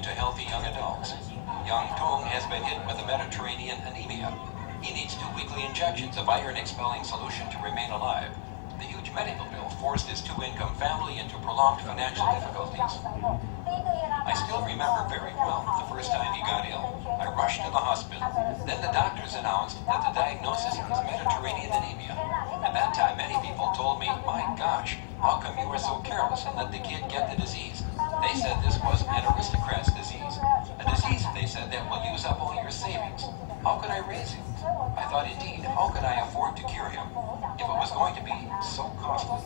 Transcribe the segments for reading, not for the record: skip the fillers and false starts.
into healthy young adults. Young Tung has been hit with a Mediterranean anemia. He needs 2 weekly injections of iron-expelling solution to remain alive. The huge medical bill forced his 2-income family into prolonged financial difficulties. I still remember very well the first time he got ill. I rushed to the hospital. Then the doctors announced that the diagnosis was Mediterranean anemia. At that time, many people told me, "My gosh, how come you were so careless and let the kid get the disease?" They said this was an aristocrat's disease. A disease, they said, that will use up all your savings. How could I raise him? I thought, indeed, how could I afford to cure him if it was going to be so costly?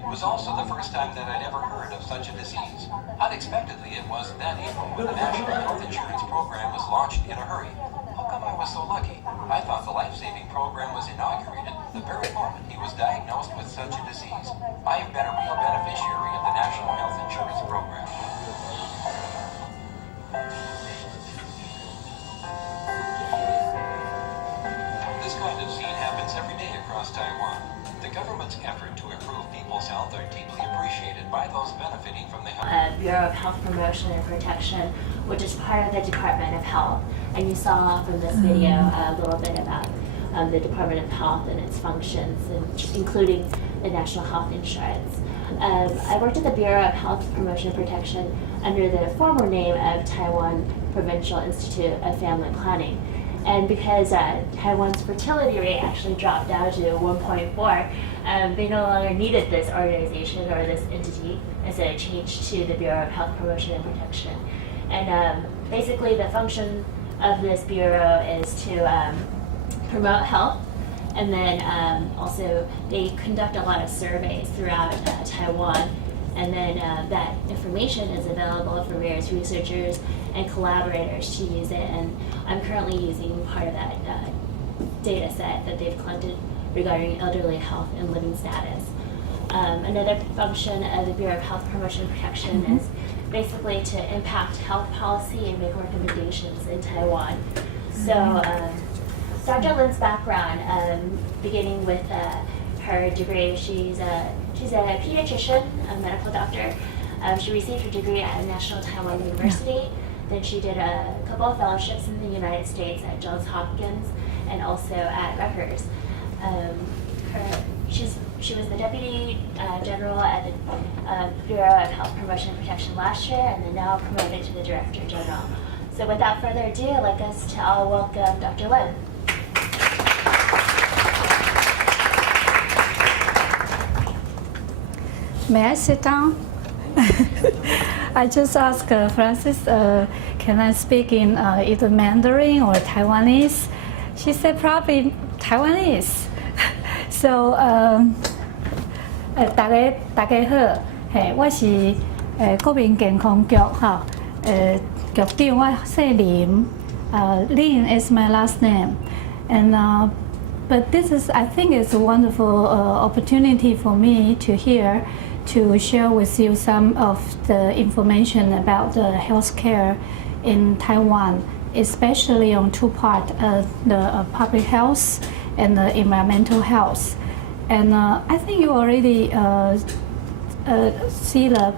It was also the first time that I'd ever heard of such a disease. Unexpectedly, it was that April when the National Health Insurance Program was launched in a hurry. How come I was so lucky? I thought the life-saving program was inaugurated the very moment he was diagnosed with such a disease. I have been a real beneficiary of the National Health Insurance Program. This kind of scene happens every day across Taiwan. The government's effort to improve people's health are deeply appreciated by those benefiting from the health. Bureau of Health Promotion and Protection, which is part of the Department of Health. And you saw from this video a little bit about the Department of Health and its functions, and including the National Health Insurance. I worked at the Bureau of Health Promotion and Protection under the former name of Taiwan Provincial Institute of Family Planning. And because Taiwan's fertility rate actually dropped down to 1.4, they no longer needed this organization or this entity, and so it changed to the Bureau of Health Promotion and Protection. And basically the function of this bureau is to promote health, and then also they conduct a lot of surveys throughout Taiwan, and then that information is available for various researchers and collaborators to use it, and I'm currently using part of that data set that they've collected regarding elderly health and living status. Another function of the Bureau of Health Promotion and Protection is basically to impact health policy and make recommendations in Taiwan. So Dr. Lin's background, beginning with her degree, she's a pediatrician, a medical doctor. She received her degree at National Taiwan University. Then she did a couple of fellowships in the United States at Johns Hopkins and also at Rutgers. She was the Deputy General at the Bureau of Health Promotion and Protection last year, and then now promoted to the Director General. So without further ado, I'd like us to all welcome Dr. Lin. May I sit down? I just asked Francis, can I speak in either Mandarin or Taiwanese? She said probably Taiwanese. So, 大家好，我是国民健康局局长，我姓林，Lin is my last name, and but this is, I think, it's a wonderful opportunity for me to share with you some of the information about the healthcare in Taiwan, especially on 2 parts, the public health and the environmental health. And I think you already see the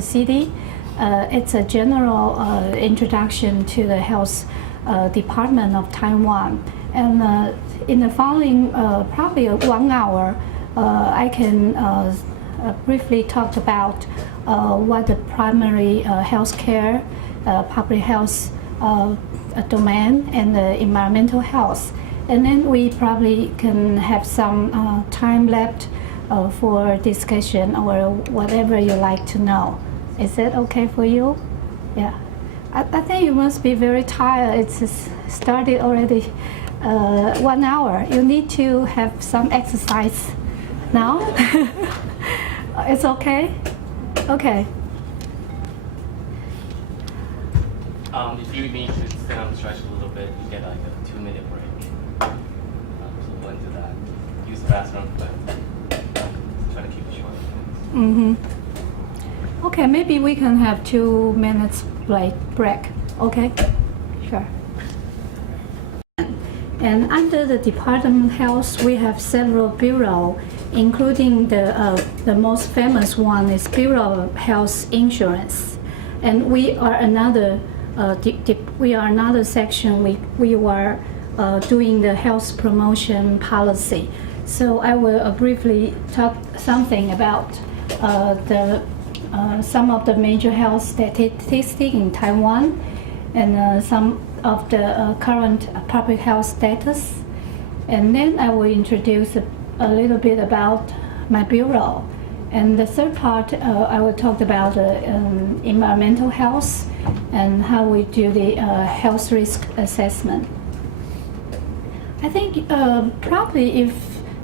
CD. It's a general introduction to the health department of Taiwan. And in the following probably 1 hour, I can briefly talk about what the primary healthcare, public health domain, and the environmental health. And then we probably can have some time left for discussion or whatever you like to know. Is that okay for you? Yeah. I think you must be very tired. It's started already 1 hour. You need to have some exercise now. It's okay? Okay. If you need to sit down and stretch a little bit, you get like a 2-minute break. So we'll into that. Use the bathroom, but try to keep it short. Mm-hmm. Okay, maybe we can have 2 minutes break. Okay? Sure. And under the Department of Health, we have several bureaus, including the most famous one is Bureau of Health Insurance. And we are another section. We were doing the health promotion policy. So I will briefly talk something about some of the major health statistics in Taiwan and some of the current public health status. And then I will introduce a little bit about my bureau. And the third part, I will talk about environmental health and how we do the health risk assessment. I think probably if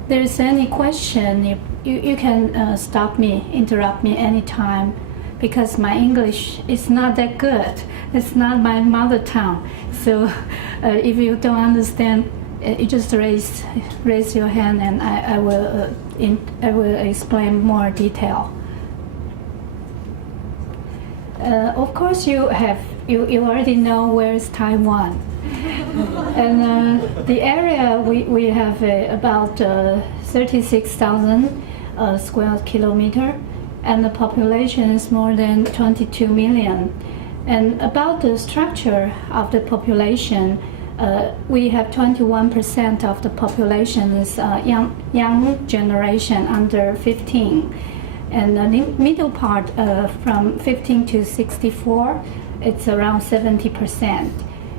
there's any question, you can stop me, interrupt me anytime, because my English is not that good. It's not my mother tongue. So if you don't understand, you just raise your hand, and I will explain more detail. Of course, you already know where is Taiwan. And the area we have about 36,000 square kilometer, and the population is more than 22 million. And about the structure of the population, we have 21% of the population is young generation under 15, and the middle part from 15 to 64, it's around 70%.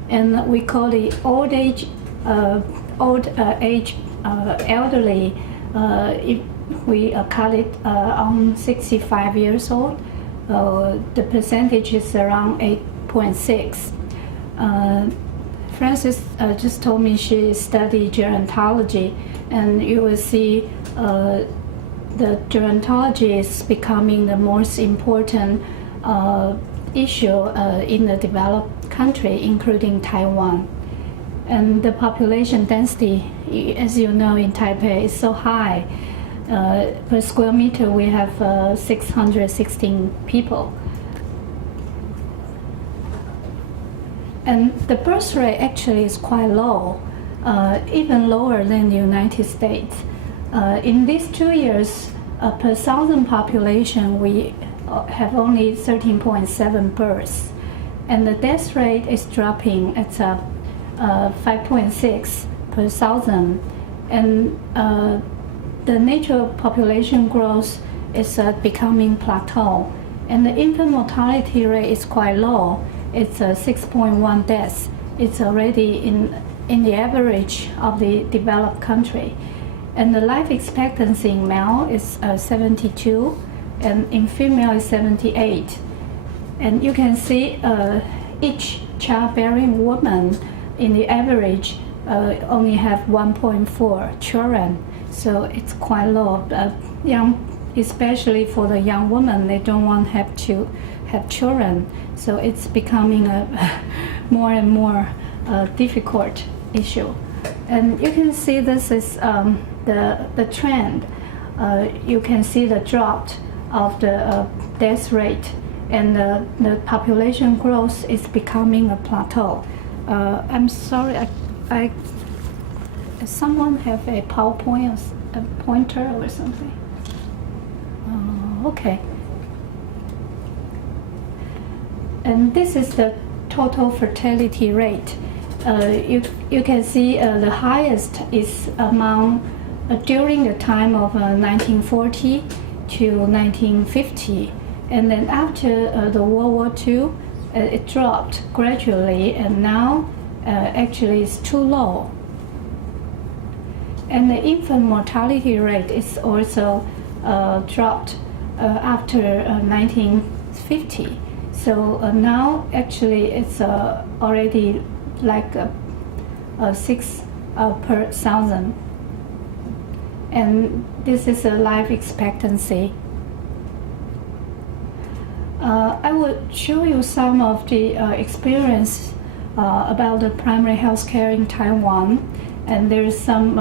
And we call the old age elderly. If we call it on 65 years old, the percentage is around 8.6. Frances just told me she studied gerontology, and you will see the gerontology is becoming the most important issue in the developed country, including Taiwan. And the population density, as you know, in Taipei is so high. Per square meter, we have 616 people. And the birth rate actually is quite low, even lower than the United States. In these 2 years, per 1,000 population, we have only 13.7 births. And the death rate is dropping at 5.6 per 1,000. And the natural population growth is becoming plateau. And the infant mortality rate is quite low. It's 6.1 deaths. It's already in the average of the developed country. And the life expectancy in male is 72, and in female is 78. And you can see each childbearing woman in the average only have 1.4 children. So it's quite low. Especially for the young women, they don't want to have children. So it's becoming a more and more difficult issue. And you can see this is the trend. You can see the drop of the death rate, and the population growth is becoming a plateau. I'm sorry, someone have a PowerPoint, a pointer or something? Okay. And this is the total fertility rate. You can see the highest is among during the time of 1940 to 1950, and then after the World War II, it dropped gradually, and now actually it's too low. And the infant mortality rate is also dropped after 1950. So now actually it's already like 6 per 1,000. And this is a life expectancy. I will show you some of the experience about the primary health care in Taiwan. And there is some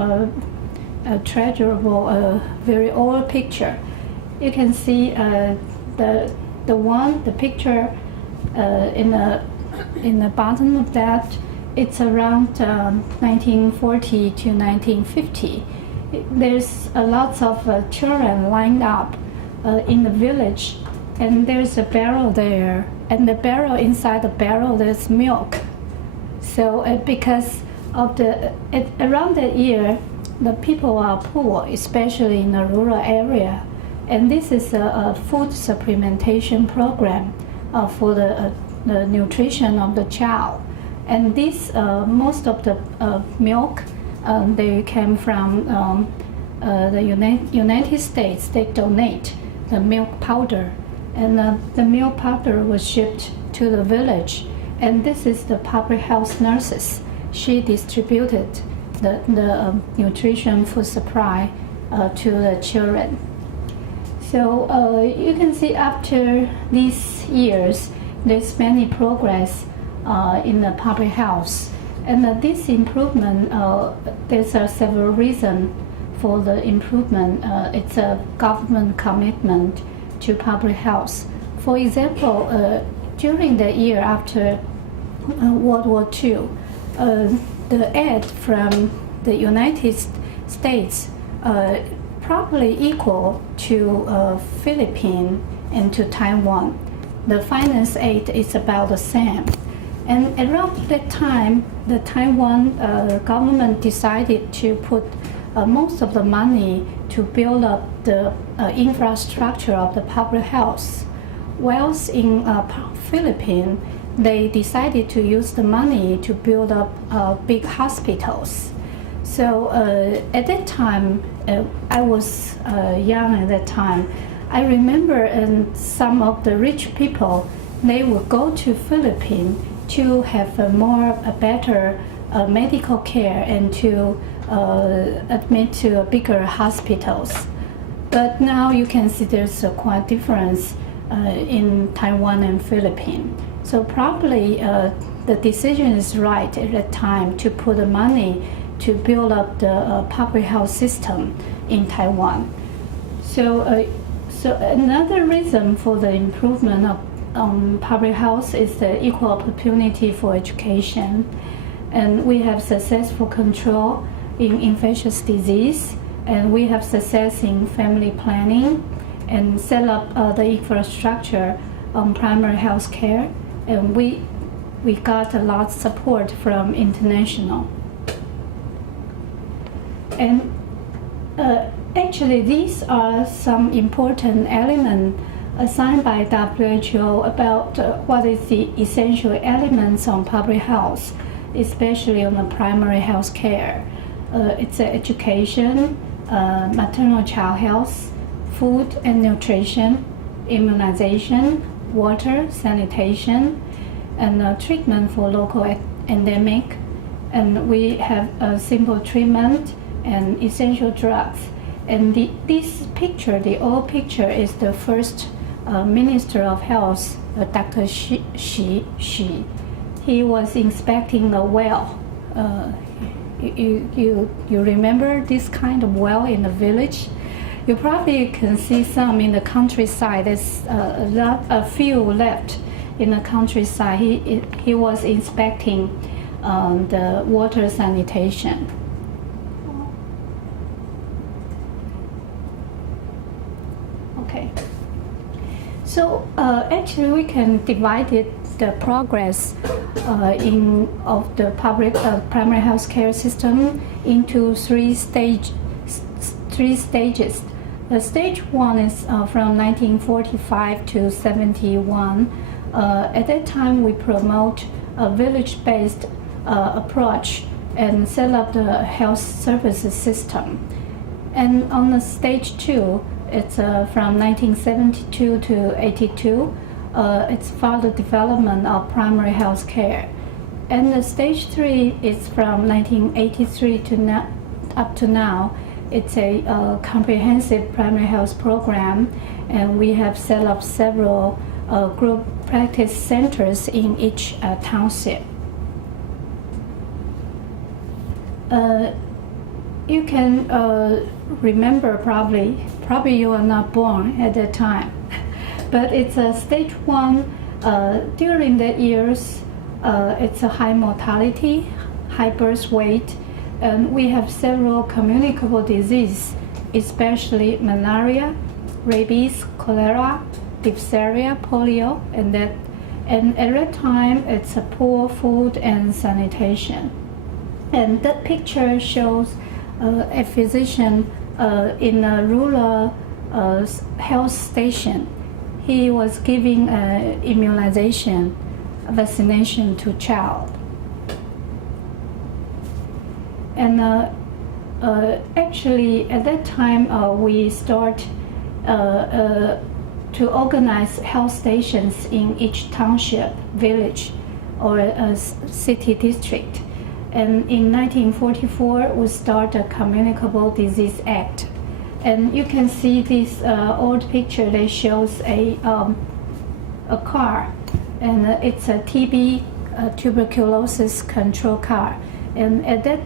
treasurable, very old picture. You can see the picture in the bottom of that it's around 1940 to 1950. There's a lot of children lined up in the village, and there's a barrel there, and the barrel, inside the barrel there's milk. So because of around that year, the people are poor, especially in the rural area, and this is a food supplementation program for the nutrition of the child. And this most of the milk they came from the United States. They donate the milk powder, and the milk powder was shipped to the village. And this is the public health nurses. She distributed the nutrition food supply to the children. So you can see after these years, there's many progress in the public health. And this improvement, there's several reasons for the improvement. It's a government commitment to public health. For example, during the year after World War II, the aid from the United States probably equal to Philippines and to Taiwan. The finance aid is about the same. And around that time, the Taiwan government decided to put most of the money to build up the infrastructure of the public health. Whilst in Philippines, they decided to use the money to build up big hospitals. So at that time, I was young at that time. I remember some of the rich people, they would go to Philippines to have a better medical care and to admit to bigger hospitals. But now you can see there's a quite difference in Taiwan and Philippines. So probably the decision is right at that time to put the money to build up the public health system in Taiwan. So another reason for the improvement of public health is the equal opportunity for education. And we have successful control in infectious disease, and we have success in family planning and set up the infrastructure on primary health care. And we got a lot of support from international. And actually, these are some important elements assigned by WHO about what is the essential elements on public health, especially on the primary health care. It's education, maternal child health, food and nutrition, immunization, water, sanitation, and treatment for local endemic. And we have a simple treatment and essential drugs. And this picture, the old picture, is the first Minister of Health, Dr. Xi. He was inspecting a well. You remember this kind of well in the village? You probably can see some in the countryside. There's a few left in the countryside. He was inspecting the water sanitation. Okay. So actually, we can divide the progress of the public primary health care system into three stages. The stage one is from 1945 to 71. At that time, we promote a village-based approach and set up the health services system. And on the stage two, it's from 1972 to 82. It's for the development of primary health care. And the stage three is from 1983 to up to now. It's a comprehensive primary health program, and we have set up several group practice centers in each township. You can remember probably you are not born at that time, but it's a stage one. During the years, it's a high mortality, high birth weight, and we have several communicable diseases, especially malaria, rabies, cholera, diphtheria, polio, and at that time it's a poor food and sanitation. And that picture shows a physician in a rural health station. He was giving immunization, vaccination to child. And actually, at that time, we start to organize health stations in each township, village, or city district. And in 1944, we start a Communicable Disease Act. And you can see this old picture that shows a car, and it's a TB, tuberculosis control car. And at that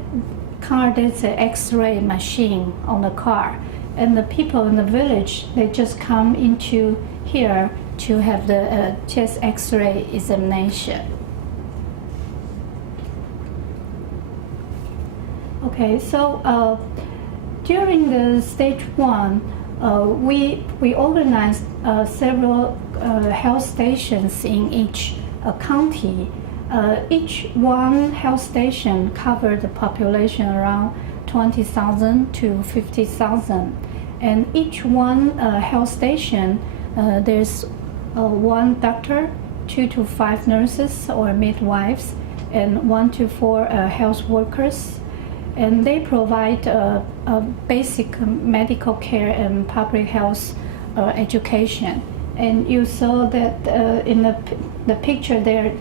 car, there's an X-ray machine on the car. And the people in the village, they just come into here to have the chest X-ray examination. Okay, so during the stage 1, we organized several health stations in each county. Each one health station covered the population around 20,000 to 50,000. And each one health station, there's one doctor, 2 to 5 nurses or midwives, and 1 to 4 health workers. And they provide basic medical care and public health education. And you saw that in the picture there,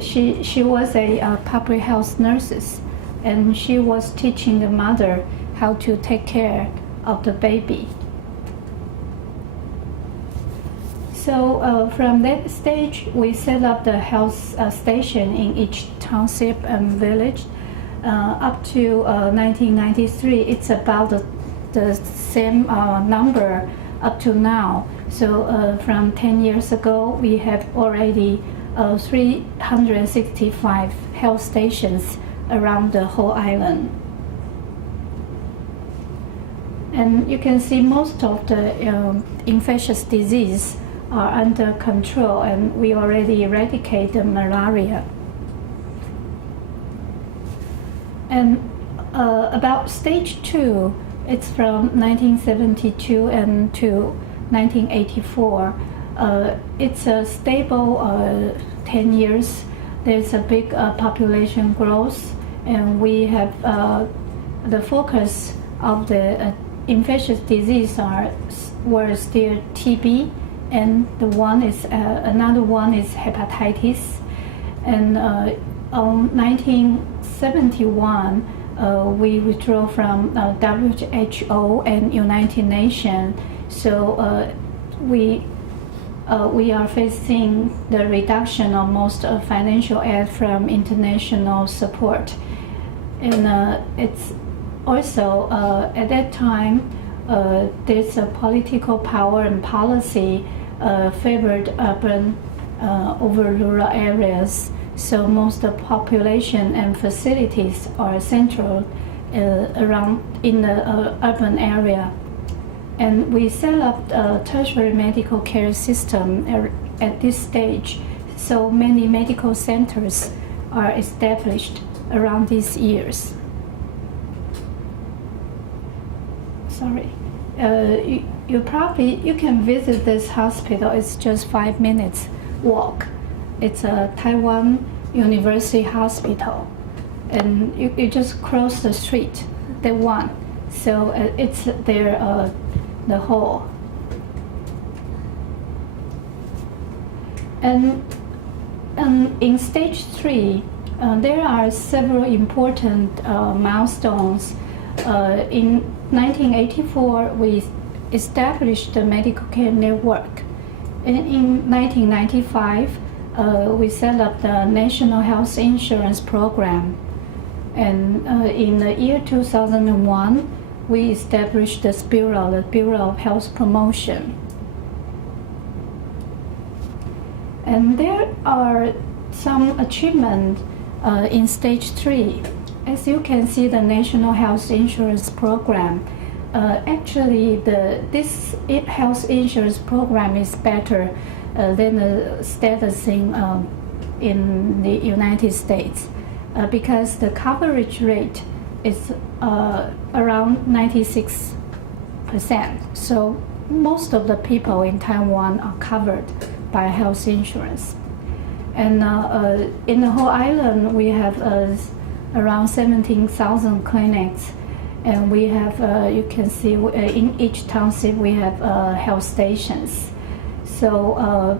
she was a public health nurse, and she was teaching the mother how to take care of the baby. So from that stage, we set up the health station in each township and village. Up to 1993, it's about the same number up to now. So from 10 years ago, we have already 365 health stations around the whole island. And you can see most of the infectious disease are under control, and we already eradicate the malaria. And about stage 2, it's from 1972 and to 1984. It's a stable 10 years. There's a big population growth, and we have the focus of the infectious disease were still TB, and another one is hepatitis. And on 1971, we withdrew from WHO and United Nations. So we are facing the reduction of most financial aid from international support. And it's also at that time there's a political power and policy favored urban over rural areas. So most of the population and facilities are central around in the urban area. And we set up a tertiary medical care system at this stage. So many medical centers are established around these years. Sorry. You can visit this hospital. It's just 5 minutes walk. It's a Taiwan University Hospital, and you just cross the street, the one. So it's there, the hall. And in stage 3, there are several important milestones. In 1984, we established the medical care network. And in 1995, we set up the National Health Insurance Program. And in the year 2001, we established this bureau, the Bureau of Health Promotion. And there are some achievement in stage 3. As you can see, the National Health Insurance Program, actually this health insurance program is better than the status in the United States because the coverage rate is around 96%. So most of the people in Taiwan are covered by health insurance. And in the whole island, we have around 17,000 clinics. And we have, you can see in each township, we have health stations. So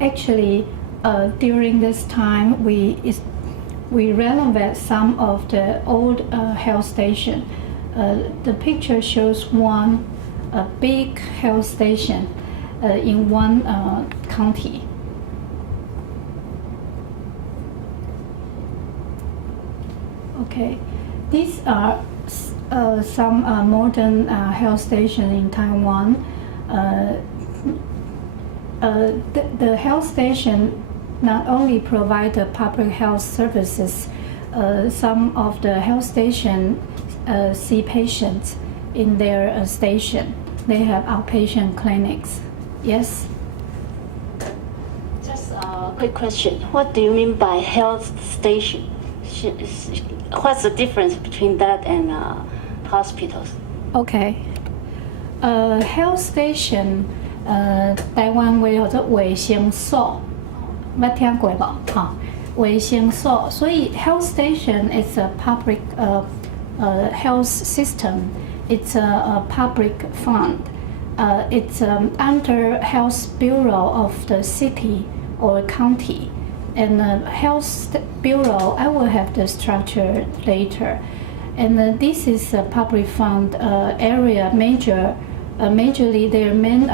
actually, during this time, we renovate some of the old health station. The picture shows one big health station in one county. Okay, these are some modern health stations in Taiwan. The health station not only provide the public health services, some of the health stations see patients in their station. They have outpatient clinics. Yes? Just a quick question. What do you mean by health station? What's the difference between that and hospitals? Okay. Health station, 台湾话叫做卫生所，捌听过无？哈，卫生所。所以 health station is a public health system. It's a public fund. It's under Health Bureau of the city or county. And the Health Bureau, I will have the structure later. And this is a public fund area. Majorly, their main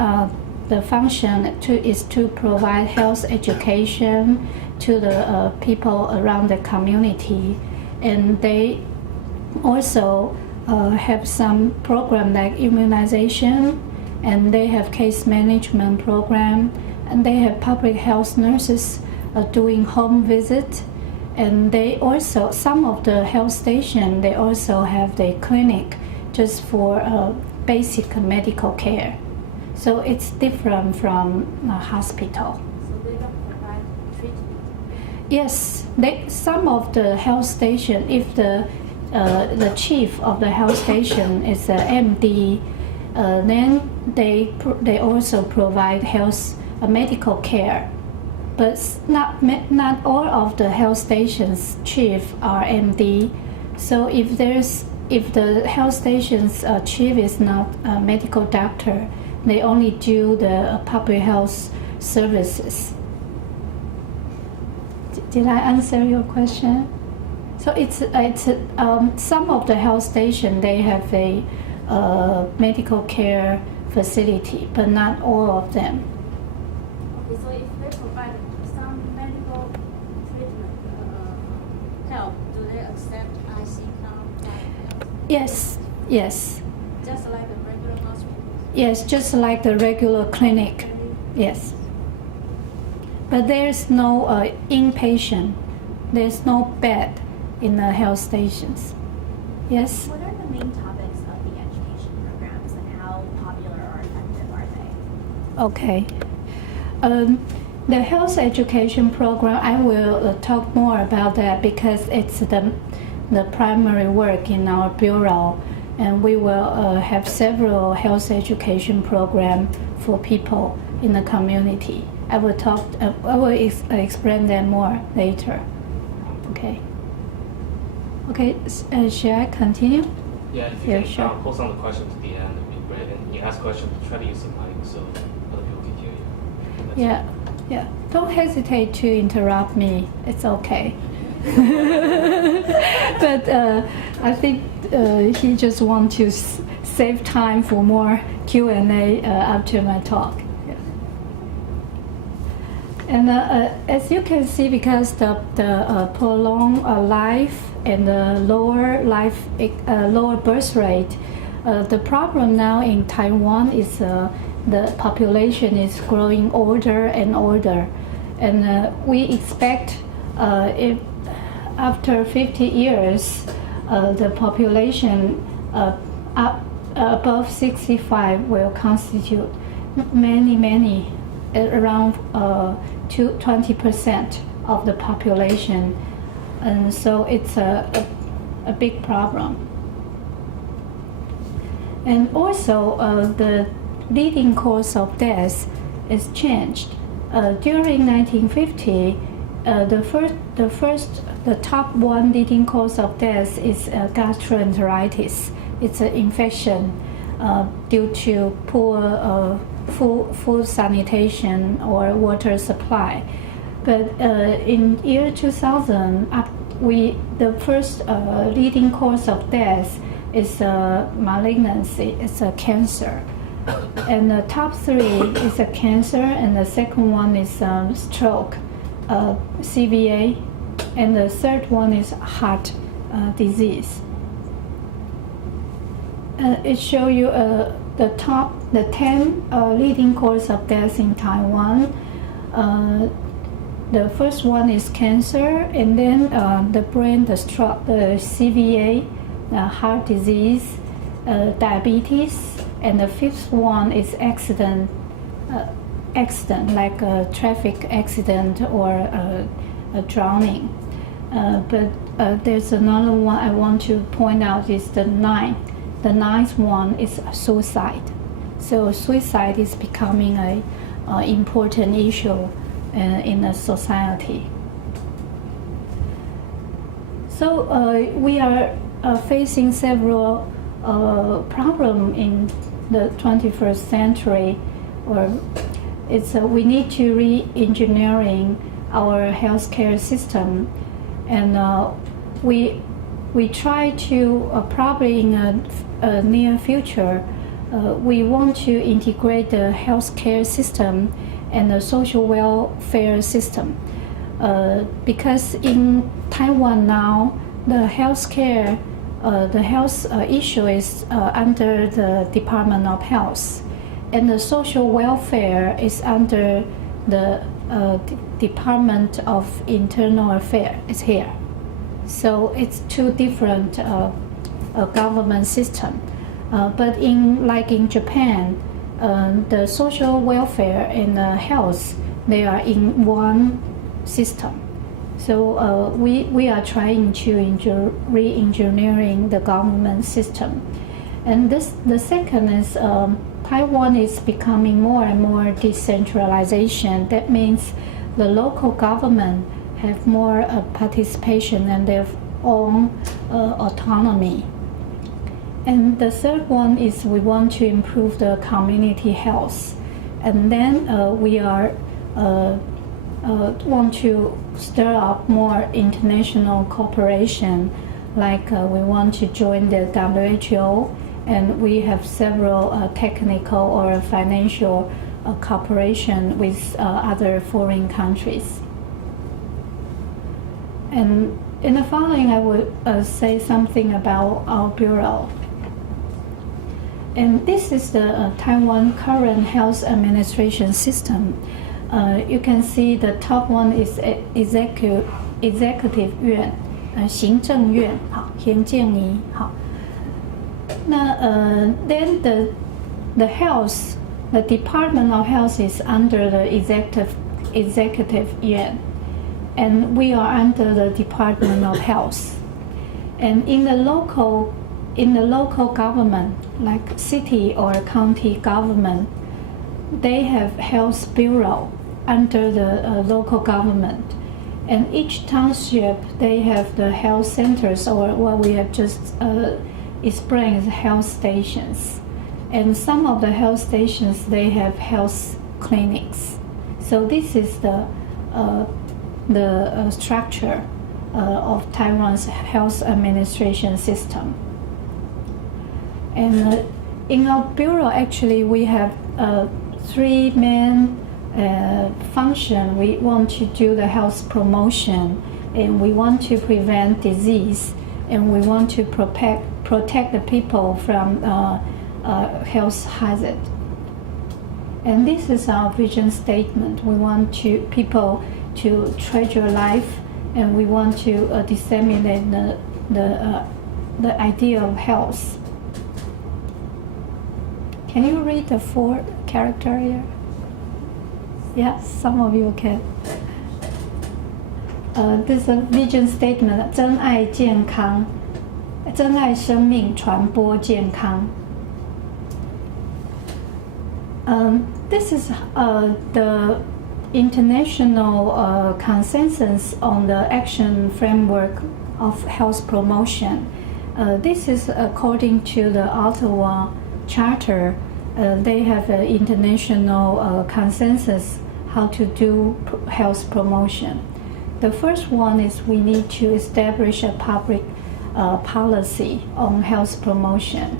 the function is to provide health education to the people around the community, and they also have some program like immunization, and they have case management program, and they have public health nurses doing home visit, and they also, some of the health station, they also have the clinic just for basic medical care. So it's different from a hospital. So they don't provide treatment? Yes, some of the health station, if the chief of the health station is an MD, then they also provide health medical care. But not all of the health stations chief are MD. So if the health station's chief is not a medical doctor, they only do the public health services. Did I answer your question? So it's some of the health station, they have a medical care facility, but not all of them. Okay, so if they provide some medical treatment help, do they accept IC card? Yes. Just like a regular hospital? Yes, just like the regular clinic. Yes. But there's no inpatient. There's no bed in the health stations. Yes? What are the main topics of the education programs and how popular or effective are they? Okay. The health education program, I will talk more about that because it's the primary work in our bureau, and we will have several health education programs for people in the community. I will explain them more later. Okay. Okay, should I continue? Yeah, if you Yeah, can sure. post on the questions at the end, it'd be great. And you ask questions, try to use the mic so other people can hear you. That's Yeah. Don't hesitate to interrupt me. It's okay. But I think he just wants to save time for more Q&A after my talk. Yeah. And as you can see, because the prolonged life and the lower birth rate, the problem now in Taiwan is the population is growing older and older, And we expect if after 50 years, the population above 65 will constitute many, around 20% of the population. And so it's a big problem. And also, the leading cause of death is changed. During 1950, the top one leading cause of death is gastroenteritis. It's an infection due to poor food sanitation or water supply. But in year 2000, the first leading cause of death is malignancy. It's a cancer. And the top three is a cancer, and the second one is stroke, CVA, and the third one is heart disease. It shows you the 10 leading cause of death in Taiwan. The first one is cancer, and then the brain, the stroke, the CVA, heart disease, diabetes, and the fifth one is accident like a traffic accident or a drowning. But there's another one I want to point out is the ninth. The ninth one is suicide. So suicide is becoming an important issue in the society. So we are facing several problems in the 21st century. We need to re-engineering our healthcare system, and we try to probably in a near future we want to integrate the healthcare system and the social welfare system, because in Taiwan now the healthcare the health issue is under the Department of Health, and the social welfare is under the Department of Internal Affairs. It's here. So it's two different government systems. But in Japan, the social welfare and health, they are in one system. So we are trying to re-engineering the government system. And the second is Taiwan is becoming more and more decentralization. That means the local government have more participation and their own autonomy. And the third one is we want to improve the community health. And then we are want to stir up more international cooperation, like we want to join the WHO, and we have several technical or financial cooperation with other foreign countries. And in the following, I would say something about our bureau. And this is the Taiwan current health administration system. You can see the top one is executive 院，行政院，好，行政院，好。那then the health, the Department of Health is under the executive yuan, and we are under the Department of Health. And in the local government, like city or county government, they have health bureau under the local government. And each township, they have the health centers, or what we have just explained is health stations. And some of the health stations, they have health clinics. So this is the structure of Taiwan's health administration system. And in our bureau, actually, we have three main functions. We want to do the health promotion, and we want to prevent disease, and we want to protect the people from health hazard. And this is our vision statement. We want people to treasure life, and we want to disseminate the idea of health. Can you read the 4 character here? Yes, some of you can. This is a vision statement: 真爱健康，真爱生命，传播健康。This is the international consensus on the action framework of health promotion. This is according to the Ottawa Charter. They have an international consensus how to do health promotion. The first one is we need to establish a public policy on health promotion.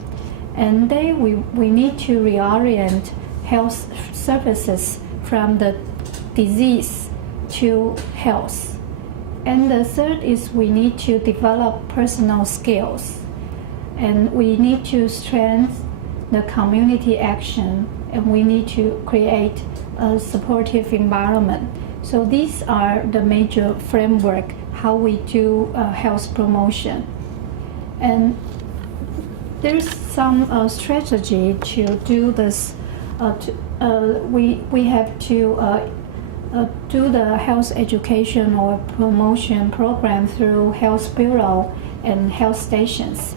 And then we need to reorient health services from the disease to health. And the third is we need to develop personal skills. And we need to strengthen the community action, and we need to create a supportive environment. So these are the major framework how we do health promotion. And there's some strategy to do this. We have to do the health education or promotion program through health bureau and health stations.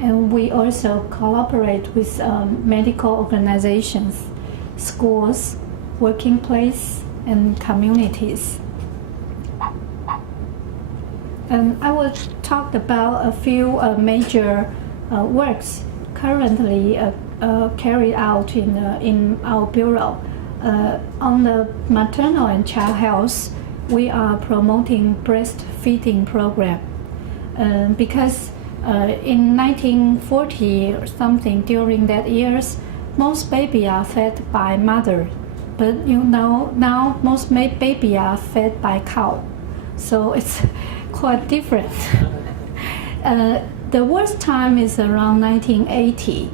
And we also collaborate with medical organizations, schools, working place, and communities. And I will talk about a few major works currently carried out in our bureau. On the maternal and child health, we are promoting breastfeeding program because in 1940 or something, during that years, most baby are fed by mother, but now most baby are fed by cow, so it's quite different. The worst time is around 1980.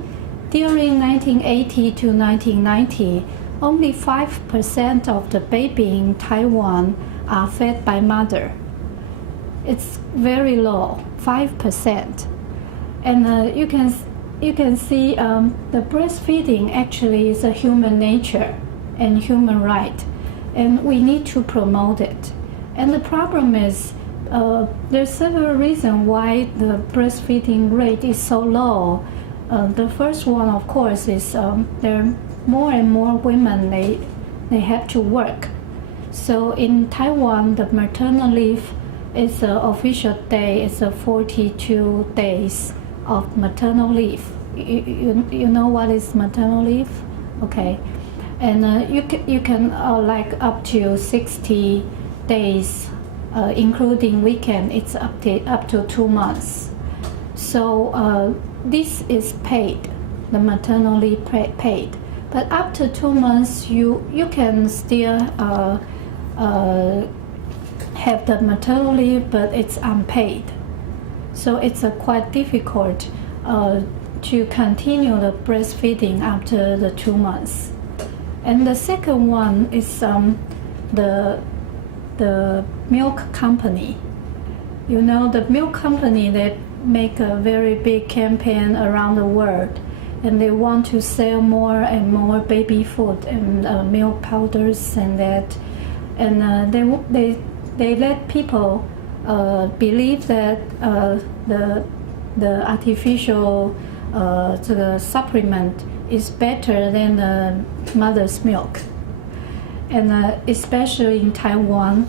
During 1980 to 1990, only 5% of the baby in Taiwan are fed by mother. It's very low, 5%. And you can see the breastfeeding actually is a human nature and human right, and we need to promote it. And the problem is there's several reasons why the breastfeeding rate is so low. The first one, of course, is there are more and more women they have to work. So in Taiwan, the maternal leave is the official day is 42 days of maternal leave. You know what is maternal leave? Okay, and you can like up to 60 days, including weekend. It's up to 2 months. So this is paid, the maternal leave paid. But up to 2 months, you can still have the maternal leave, but it's unpaid. So it's quite difficult to continue the breastfeeding after the 2 months. And the second one is the milk company. You know, the milk company, they make a very big campaign around the world, and they want to sell more and more baby food and milk powders and that. And they let people believe that the artificial the supplement is better than the mother's milk. And especially in Taiwan,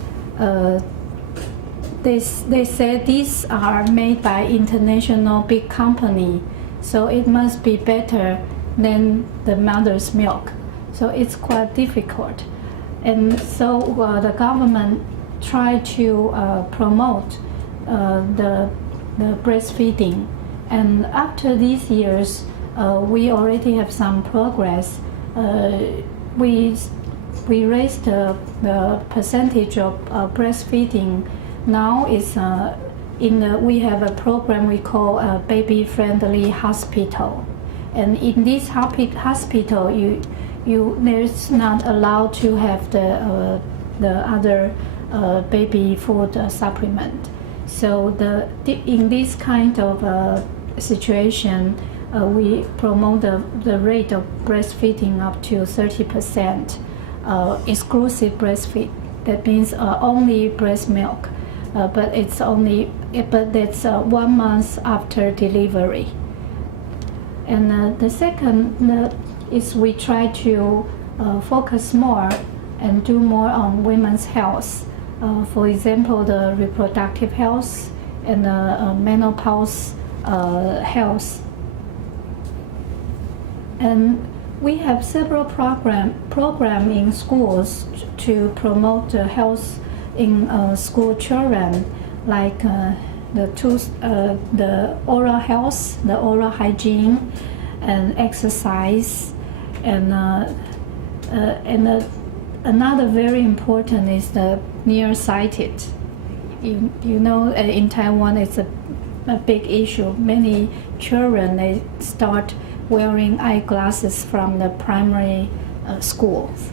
they say these are made by international big company, so it must be better than the mother's milk. So it's quite difficult. And so the government try to promote the breastfeeding. And after these years, we already have some progress. We raised the percentage of breastfeeding. Now is we have a program we call a baby-friendly hospital, and in this hospital there's not allowed to have the other baby food supplement. So in this kind of situation, we promote the rate of breastfeeding up to 30%, exclusive breastfeed. That means only breast milk, but that's 1 month after delivery. And the second is we try to focus more and do more on women's health. For example, the reproductive health and the menopause health. And we have several program in schools to promote the health in school children, like the oral health, the oral hygiene, and exercise, and another very important is the nearsighted. You know, in Taiwan, it's a big issue. Many children, they start wearing eyeglasses from the primary schools.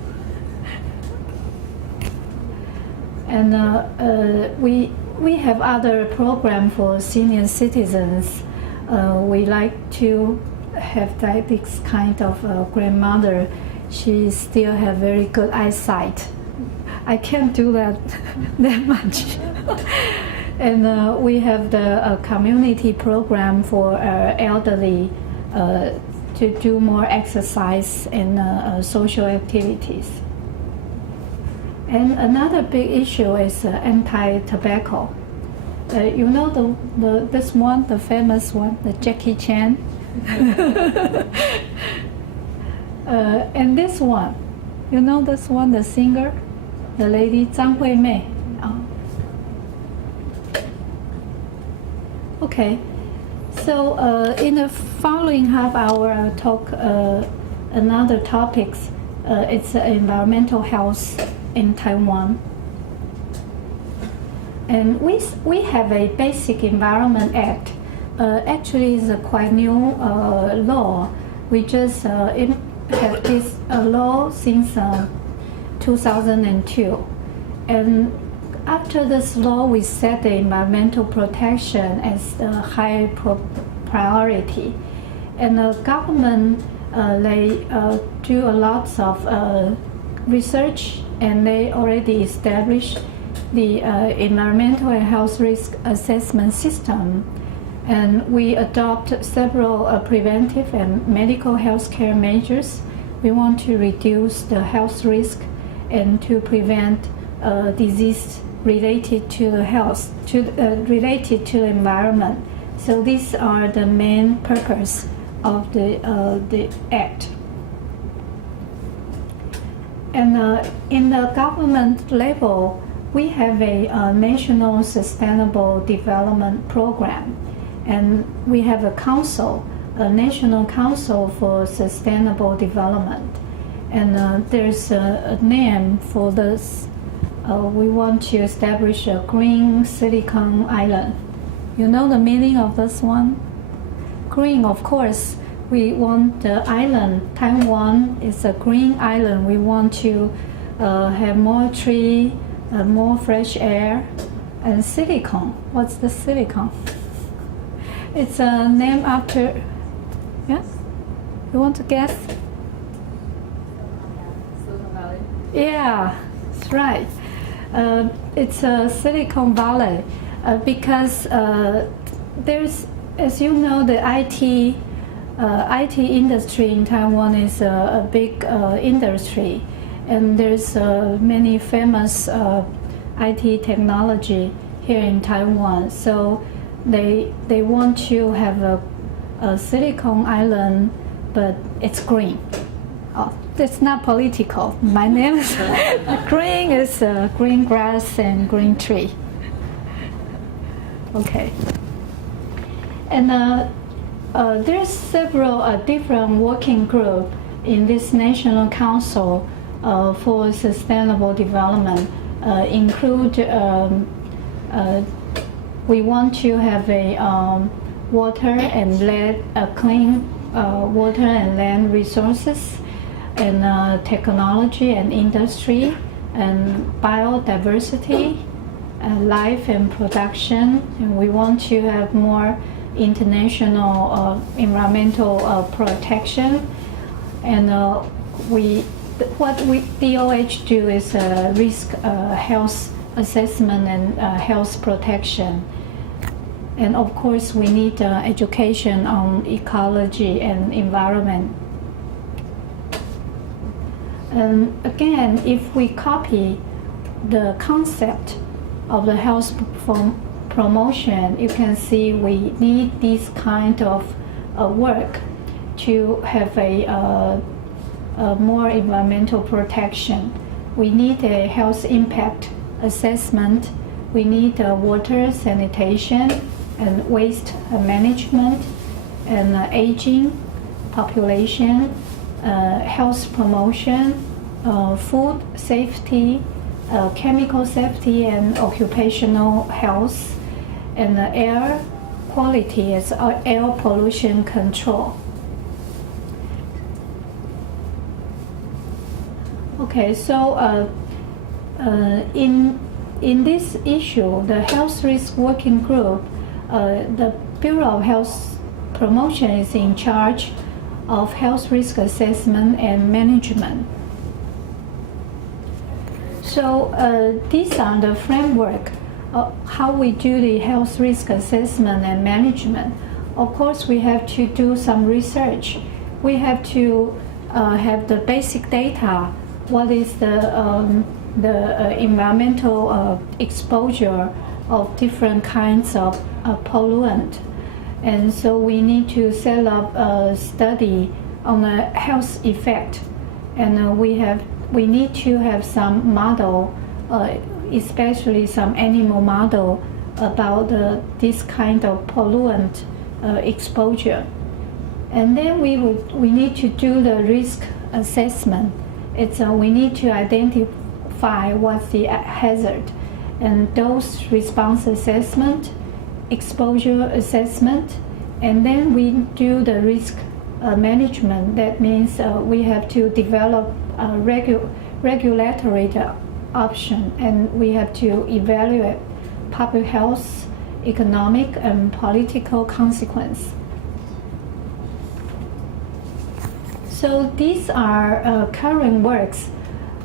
And we have other program for senior citizens. We like to have like this kind of grandmother. She still have very good eyesight. I can't do that that much. And we have the community program for elderly to do more exercise and social activities. And another big issue is anti-tobacco. You know this one, the famous one, the Jackie Chan. And this one, you know this one, the singer, the lady Zhang Huimei. Oh. Okay, so in the following half hour, I'll talk another topics. It's environmental health in Taiwan. And we have a Basic Environment Act. Actually, it's a quite new law. We just have this law since 2002. And after this law, we set the environmental protection as a high priority. And the government, they do a lot of research, and they already established the environmental and health risk assessment system. And we adopt several preventive and medical health care measures. We want to reduce the health risk and to prevent disease related to the health, related to the environment. So these are the main purpose of the act. And in the government level, we have a national sustainable development program, and we have a council, a national council for sustainable development. And there's a name for this. We want to establish a green silicon island. You know the meaning of this one? Green, of course. We want the island. Taiwan is a green island. We want to have more tree, more fresh air, and silicon. What's the silicon? It's a name after. Yes? You want to guess? Silicon Valley. Yeah, that's right. It's a Silicon Valley because there's, as you know, the IT industry in Taiwan is a big industry, and there's many famous IT technology here in Taiwan. So they want to have a silicon island, but it's green. Oh, it's not political. My name is green is green grass and green tree. Okay. And there's several different working groups in this National Council for Sustainable Development. Include we want to have a water and land, clean water and land resources. and technology and industry, and biodiversity, life and production. And we want to have more international environmental protection. And what DOH do is risk health assessment and health protection. And of course, we need education on ecology and environment. And again, if we copy the concept of the health promotion, you can see we need this kind of work to have a more environmental protection. We need a health impact assessment. We need water sanitation and waste management, and aging population, health promotion, food safety, chemical safety and occupational health, and air quality as air pollution control. Okay, so in this issue, the health risk working group, the Bureau of Health Promotion is in charge of health risk assessment and management. So these are the framework of how we do the health risk assessment and management. Of course, we have to do some research. We have to have the basic data. What is the environmental exposure of different kinds of pollutant? And so we need to set up a study on the health effect, and we need to have some model, especially some animal model about this kind of pollutant exposure. And then we need to do the risk assessment. We need to identify what's the hazard, and dose response assessment, exposure assessment, and then we do the risk management. That means we have to develop a regulatory option, and we have to evaluate public health, economic, and political consequence. So these are current works.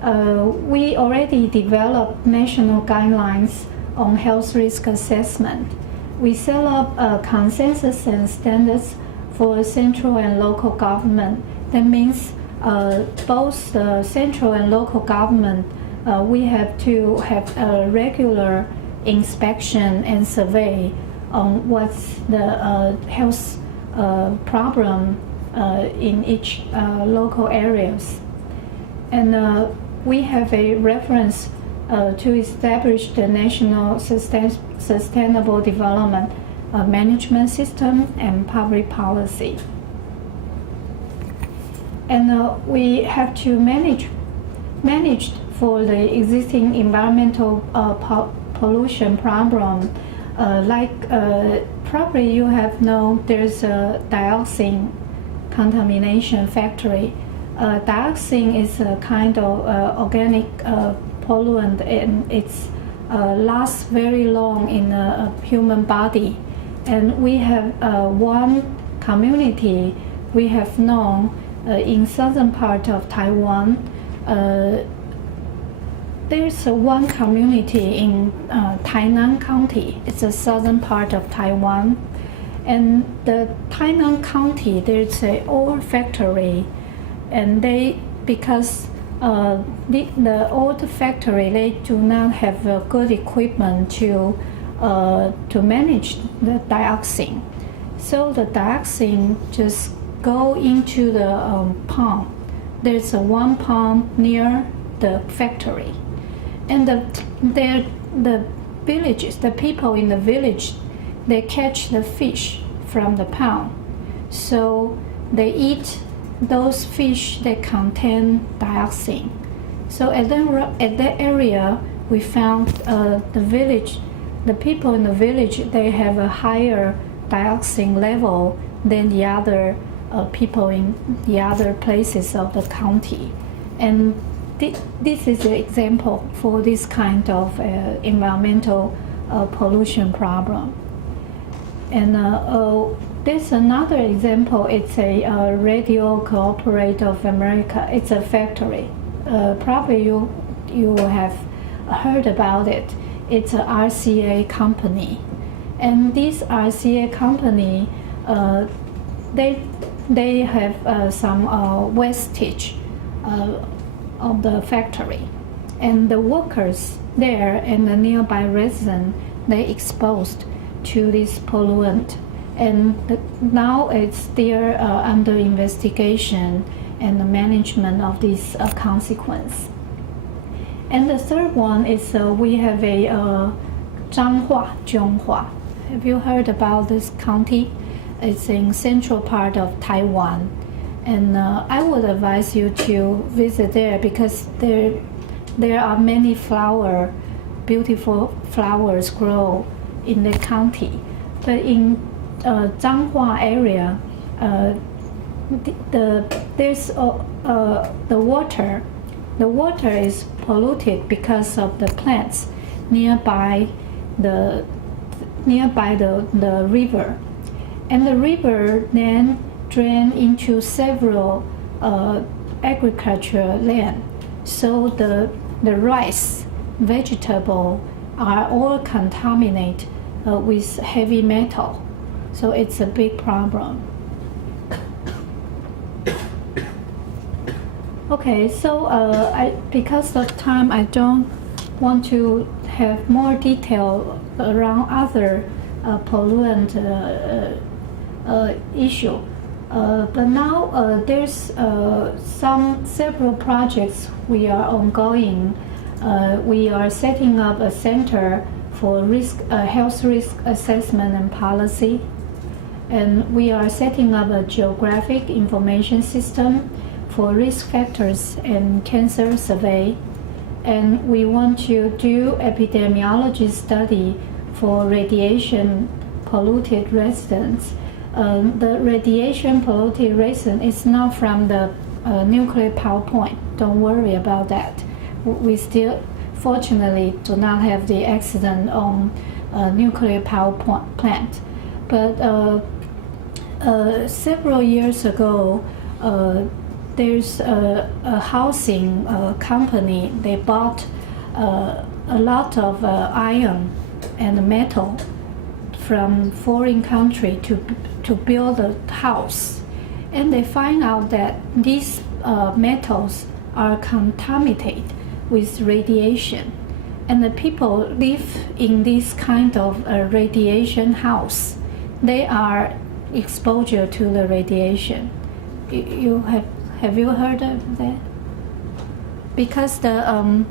We already developed national guidelines on health risk assessment. We set up consensus and standards for central and local government. That means both the central and local government, we have to have a regular inspection and survey on what's the health problem in each local areas. And we have a reference to establish the National Sustainable Development Management System and Public Policy. And we have to manage for the existing environmental pollution problem. Probably you have known there's a dioxin contamination factory. Dioxin is a kind of organic pollutant, and it's lasts very long in a human body. And we have one community we have known in southern part of Taiwan. There's one community in Tainan County. It's the southern part of Taiwan. And the Tainan County, there's an oil factory, and because the old factory, they do not have good equipment to manage the dioxin. So the dioxin just go into the pond. There's one pond near the factory, and the villages, the people in the village, they catch the fish from the pond. So they eat those fish that contain dioxin. So at that area, we found the people in the village, they have a higher dioxin level than the other people in the other places of the county. And this is an example for this kind of environmental pollution problem. And there's another example. It's a Radio Corporate of America. It's a factory. Probably you have heard about it. It's a RCA company, and this RCA company, they have some wastage of the factory, and the workers there and the nearby residents, they exposed to this pollutant, and now it's still under investigation and the management of this consequence. And the third one is we have a Zhanghua. Have you heard about this county? It's in central part of Taiwan, and I would advise you to visit there because there are many beautiful flowers grow in the county. But in Zhanghua area, there's the water. The water is polluted because of the plants nearby the river, and the river then drain into several agricultural land. So the rice, vegetable are all contaminated with heavy metal. So it's a big problem. Okay, so because of time, I don't want to have more detail around other pollutant issue. But now there's several projects we are ongoing. We are setting up a center for health risk assessment and policy, and we are setting up a geographic information system for risk factors and cancer survey, and we want to do epidemiology study for radiation polluted residents. The radiation polluted resident is not from the nuclear power plant. Don't worry about that. We still, fortunately, do not have the accident on nuclear power plant. But several years ago, there's a housing company. They bought a lot of iron and metal from foreign country to build a house, and they find out that these metals are contaminated with radiation, and the people live in this kind of radiation house. They are exposure to the radiation. Have you heard of that? Because the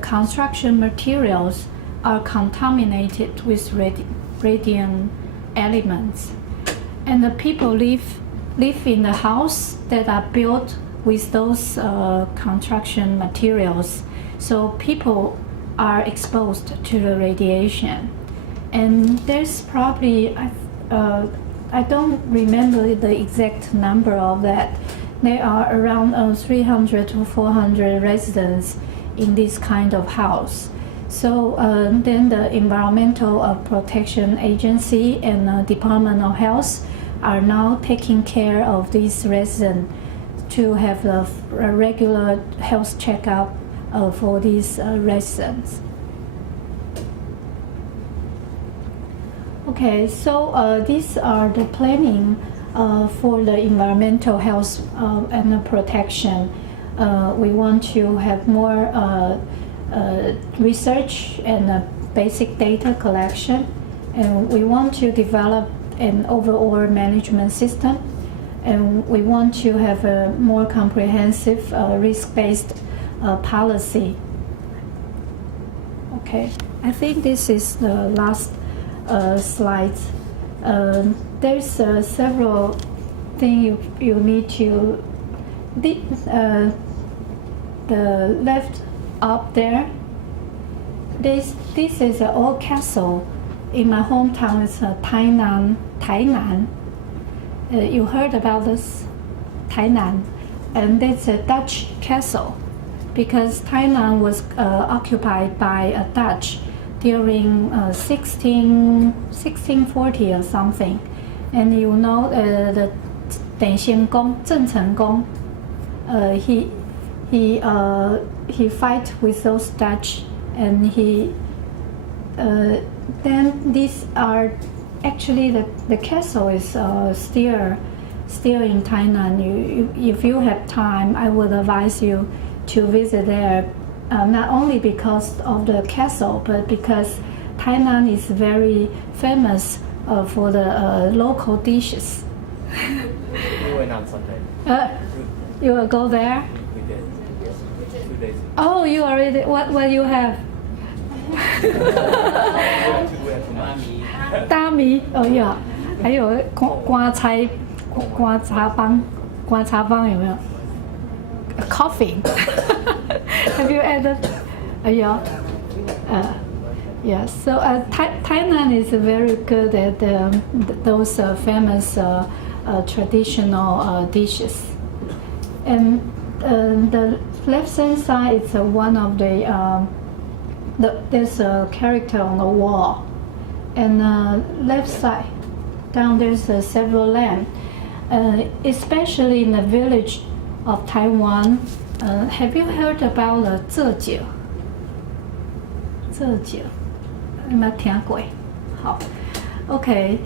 construction materials are contaminated with radium elements, and the people live in the house that are built with those construction materials. So people are exposed to the radiation, and there's probably I don't remember the exact number of that. There are around 300 to 400 residents in this kind of house. So then the Environmental Protection Agency and Department of Health are now taking care of these residents to have a regular health checkup for these residents. Okay, so these are the planning for the environmental health and protection. We want to have more research and basic data collection, and we want to develop an overall management system, and we want to have a more comprehensive risk-based policy. Okay, I think this is the last slides. There's several things you need to. The left up there. This is an old castle in my hometown. It's Tainan, You heard about this, Tainan, and it's a Dutch castle, because Tainan was occupied by a Dutch during 1640 or something. And you know the Deng Xian-gong, Zheng Chen-gong, he fight with those Dutch, and then these are actually the castle is still in Tainan. If you have time, I would advise you to visit there, not only because of the castle, but because Tainan is very famous for the local dishes. We went on Sunday. You will go there? We did. 2 days ago. Oh, you already. What you have? We went to Miami. 大米哦有，还有刮菜刮茶帮有没有 ？Coffee. Have you added? 有。Yeah. So Tainan is very good at those famous traditional dishes. And the left hand side is one of there's a character on the wall. And left side, down there's several lamps. Especially in the village of Taiwan. Have you heard about the 蔗酒？蔗酒，有没有听过？好 ，Okay.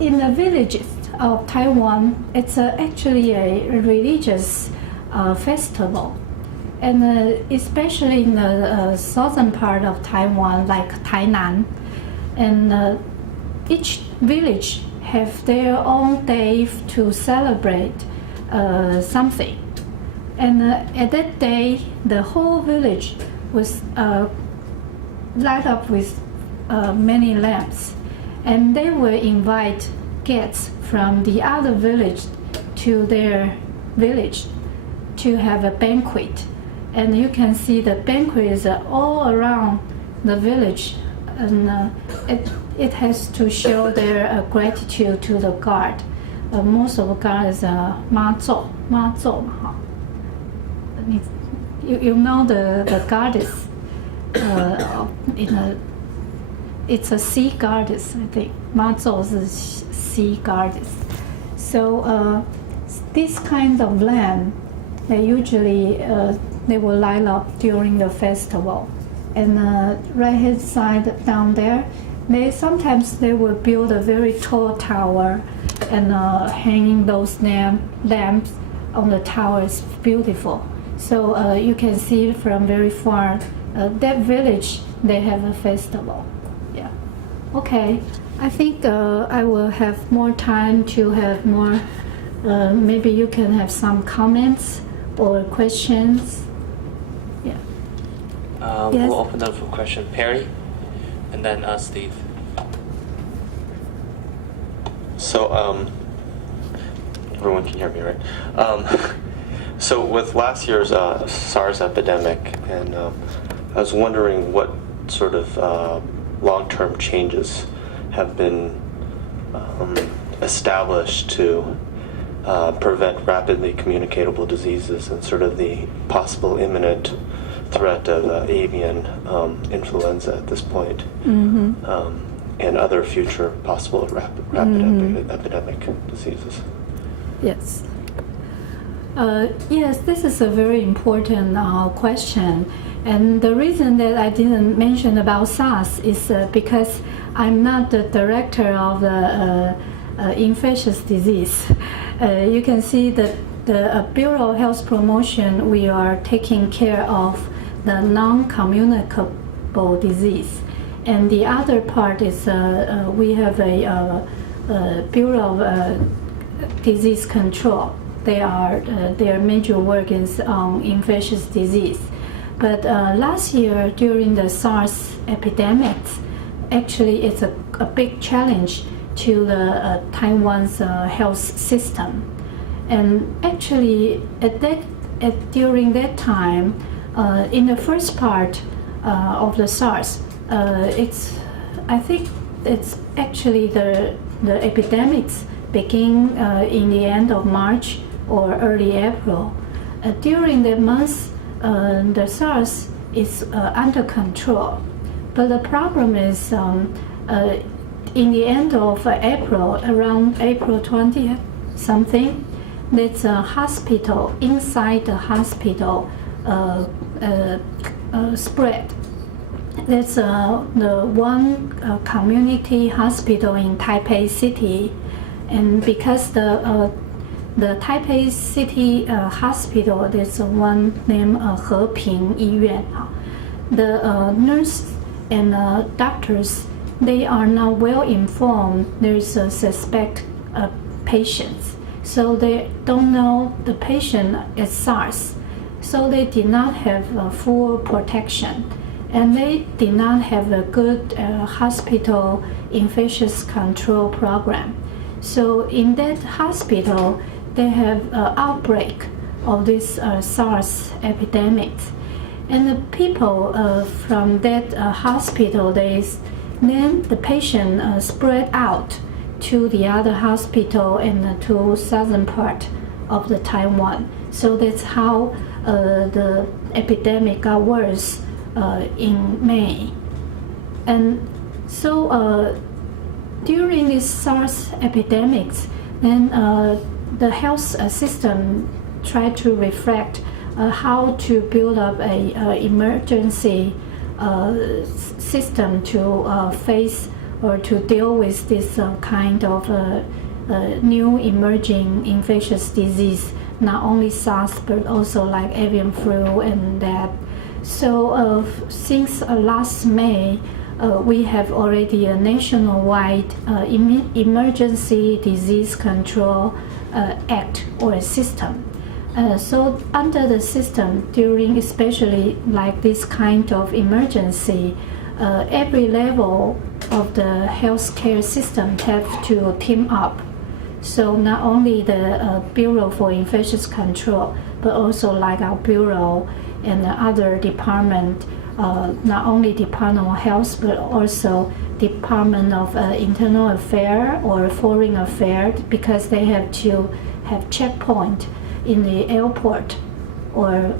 In the villages of Taiwan, it's actually a religious festival, and especially in the southern part of Taiwan, like Tainan, and each village have their own day to celebrate something. And at that day, the whole village was light up with many lamps, and they will invite guests from the other village to their village to have a banquet. And you can see the banquet is all around the village, and it has to show their gratitude to the god. Most of the god is 妈祖嘛哈。You know the goddess. It's a sea goddess, I think. 妈祖是 sea goddess. So this kind of lamp, they usually they will light up during the festival. And right hand side down there, sometimes they will build a very tall tower and hanging those lamps on the tower is beautiful. So you can see from very far. That village, they have a festival. Yeah. Okay. I think I will have more time to have more. Maybe you can have some comments or questions. Yeah. Yes? We'll open up for question. Perry, and then Steve. So, everyone can hear me, right? So with last year's SARS epidemic, and I was wondering what sort of long-term changes have been established to prevent rapidly communicable diseases and sort of the possible imminent threat of avian influenza at this point, and other future possible rapid epidemic diseases. Yes. Yes, this is a very important question. And the reason that I didn't mention about SARS is because I'm not the director of the infectious disease. You can see that the Bureau of Health Promotion, we are taking care of the non-communicable disease. And the other part is we have a Bureau of Disease Control. Their major work is on infectious disease. But last year, during the SARS epidemic, actually it's a big challenge to the Taiwan's health system. And actually, during that time, in the first part of the SARS, I think it's actually the epidemics begin in the end of March or early April. During the month, the SARS is under control. But the problem is in the end of April, around April 20th something, there's a hospital, inside the hospital spread. There's the one community hospital in Taipei City, and because the Taipei City hospital, there's one named Heping 医院. The nurse and doctors, they are now well informed there's a suspect patients, so they don't know the patient is SARS, so they did not have full protection, and they did not have a good hospital infectious control program. So in that hospital, they have an outbreak of this SARS epidemic, and the people from that hospital, then the patient spread out to the other hospital and to southern part of the Taiwan. So that's how the epidemic got worse in May. And so during this SARS epidemics, then the health system tried to reflect how to build up a emergency system to face or to deal with this kind of new emerging infectious disease, not only SARS but also like avian flu and that. So since last May, we have already a nationwide emergency disease control act or a system. So under the system, during especially like this kind of emergency, every level of the healthcare system have to team up. So not only the Bureau for Infectious Control, but also like our bureau and the other department, not only Department of Health, but also Department of Internal Affairs or Foreign Affairs, because they have to have checkpoint in the airport or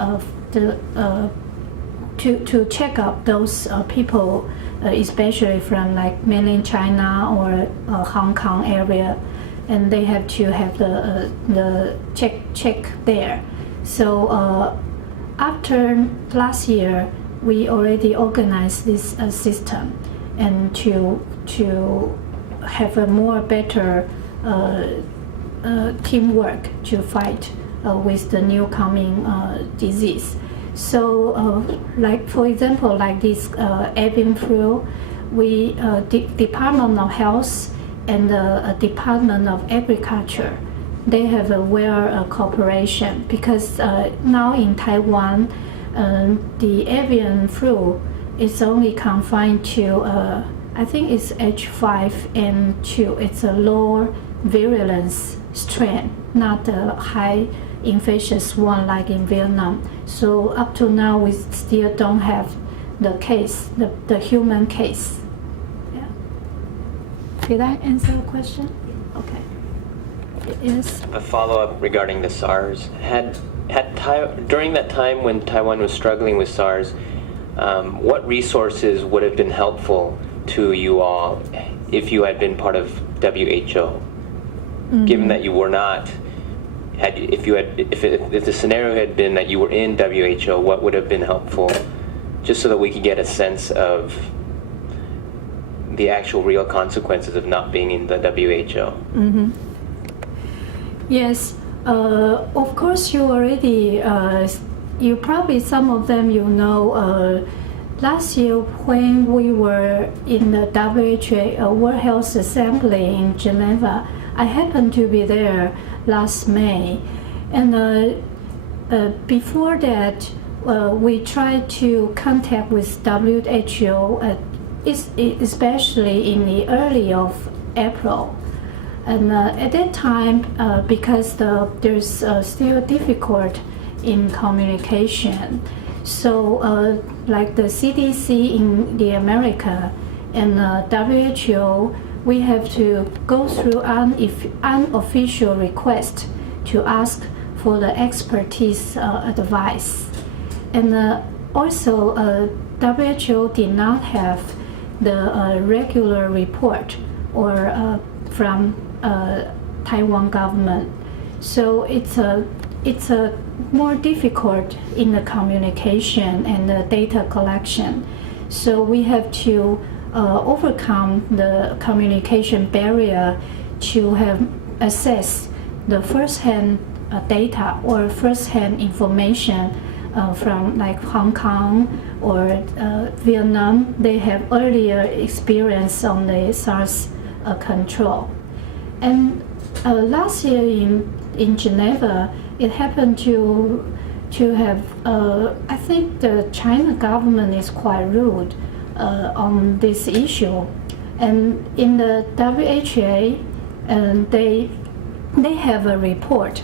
to check up those people, especially from like mainland China or Hong Kong area, and they have to have the check there. So after last year, we already organized this system, and to have a more better teamwork to fight with the new coming disease. So, like for example, like this avian flu, we Department of Health and the Department of Agriculture, they have a well cooperation, because now in Taiwan, the avian flu is only confined to I think it's H5N2. It's a low virulence strain, not the high infectious one like in Vietnam. So up to now, we still don't have the case, the human case. Yeah. Did I answer the question? Okay. Yes. A follow-up regarding the SARS. During that time when Taiwan was struggling with SARS, what resources would have been helpful to you all if you had been part of WHO? Mm-hmm. Given that you were not, if the scenario had been that you were in WHO, what would have been helpful, just so that we could get a sense of the actual real consequences of not being in the WHO? Mm-hmm. Yes, of course you already, you probably, some of them you know, last year when we were in the WHO World Health Assembly in Geneva, I happened to be there last May, and before that we tried to contact with WHO, especially in the early of April. And at that time, because there's still difficult in communication, so like the CDC in the America and WHO we have to go through unofficial request to ask for the expertise advice. And also, WHO did not have the regular report or from Taiwan government. So it's a more difficult in the communication and the data collection. So we have to overcome the communication barrier to have access the first-hand data or first-hand information from like Hong Kong or Vietnam. They have earlier experience on the SARS control. And last year in Geneva, it happened to have, I think the China government is quite rude on this issue. And in the WHO, they have a report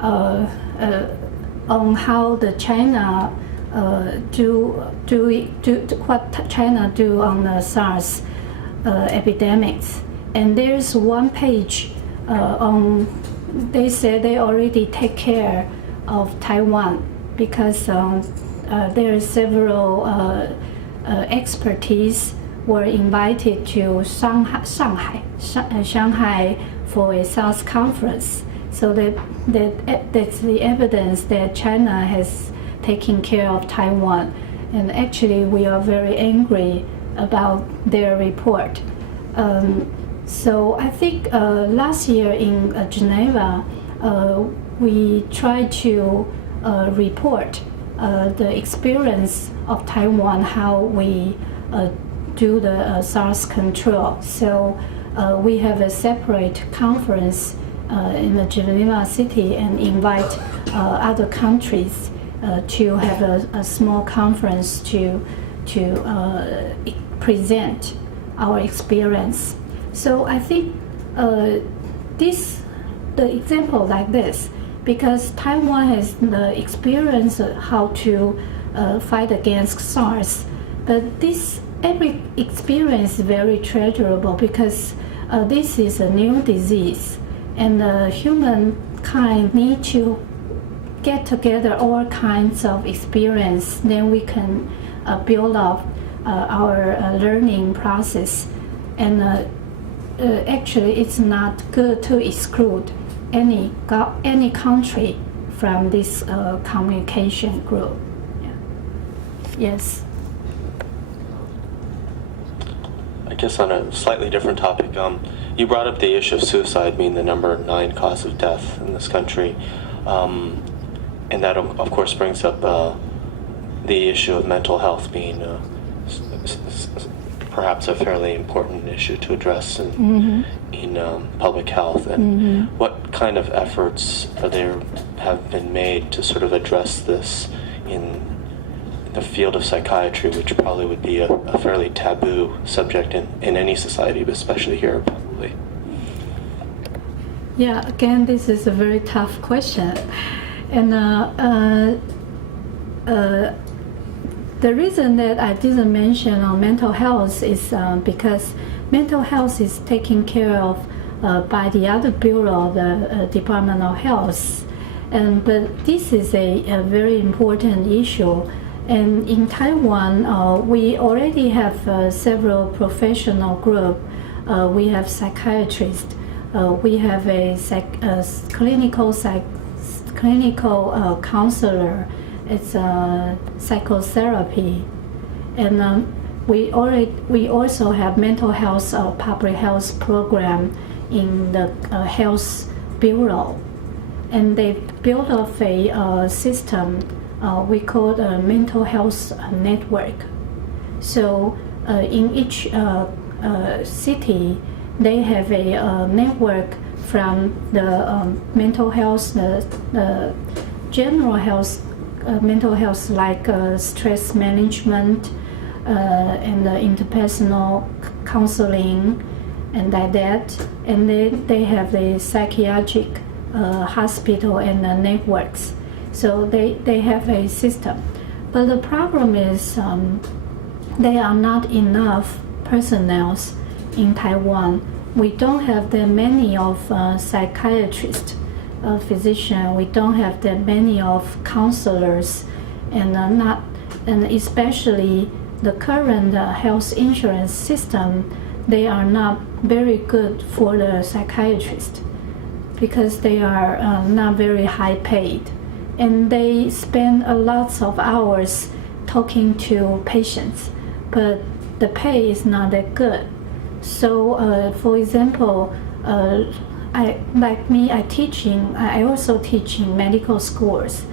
on how the China what China do on the SARS epidemics. And there's one page on, they say they already take care of Taiwan because there are several expertise were invited to Shanghai for a SARS conference. So that's the evidence that China has taken care of Taiwan. And actually, we are very angry about their report. So I think last year in Geneva, we tried to report the experience of Taiwan, how we do the SARS control. So we have a separate conference in the Geneva city and invite other countries to have a small conference to present our experience. So I think the example like this, because Taiwan has the experience of how to fight against SARS, but every experience is very treasurable because this is a new disease, and humankind need to get together all kinds of experience. Then we can build up our learning process. And actually, it's not good to exclude any country from this communication group. Yeah. Yes. I guess on a slightly different topic, you brought up the issue of suicide being the number 9 cause of death in this country. And that, of course, brings up the issue of mental health being perhaps a fairly important issue to address in public health. And what kind of efforts have been made to sort of address this in the field of psychiatry, which probably would be a fairly taboo subject in any society, but especially here, probably? Yeah, again, this is a very tough question. And the reason that I didn't mention mental health is because mental health is taken care of by the other bureau, the Department of Health. But this is a very important issue. And in Taiwan, we already have several professional groups. We have psychiatrists. We have a clinical counselor. It's psychotherapy, and we also have mental health public health program in the health bureau, and they built up a system we call a mental health network. So in each city, they have a network from the mental health, the general health. Mental health like stress management and interpersonal counseling and like that. And they have the psychiatric hospital and networks. So they have a system. But the problem is there are not enough personnel in Taiwan we don't have that many of psychiatrists, physicians. We don't have that many of counselors, and especially the current health insurance system. They are not very good for the psychiatrists because they are not very high paid, and they spend a lot of hours talking to patients, but the pay is not that good. So, for example, I also teach in medical schools.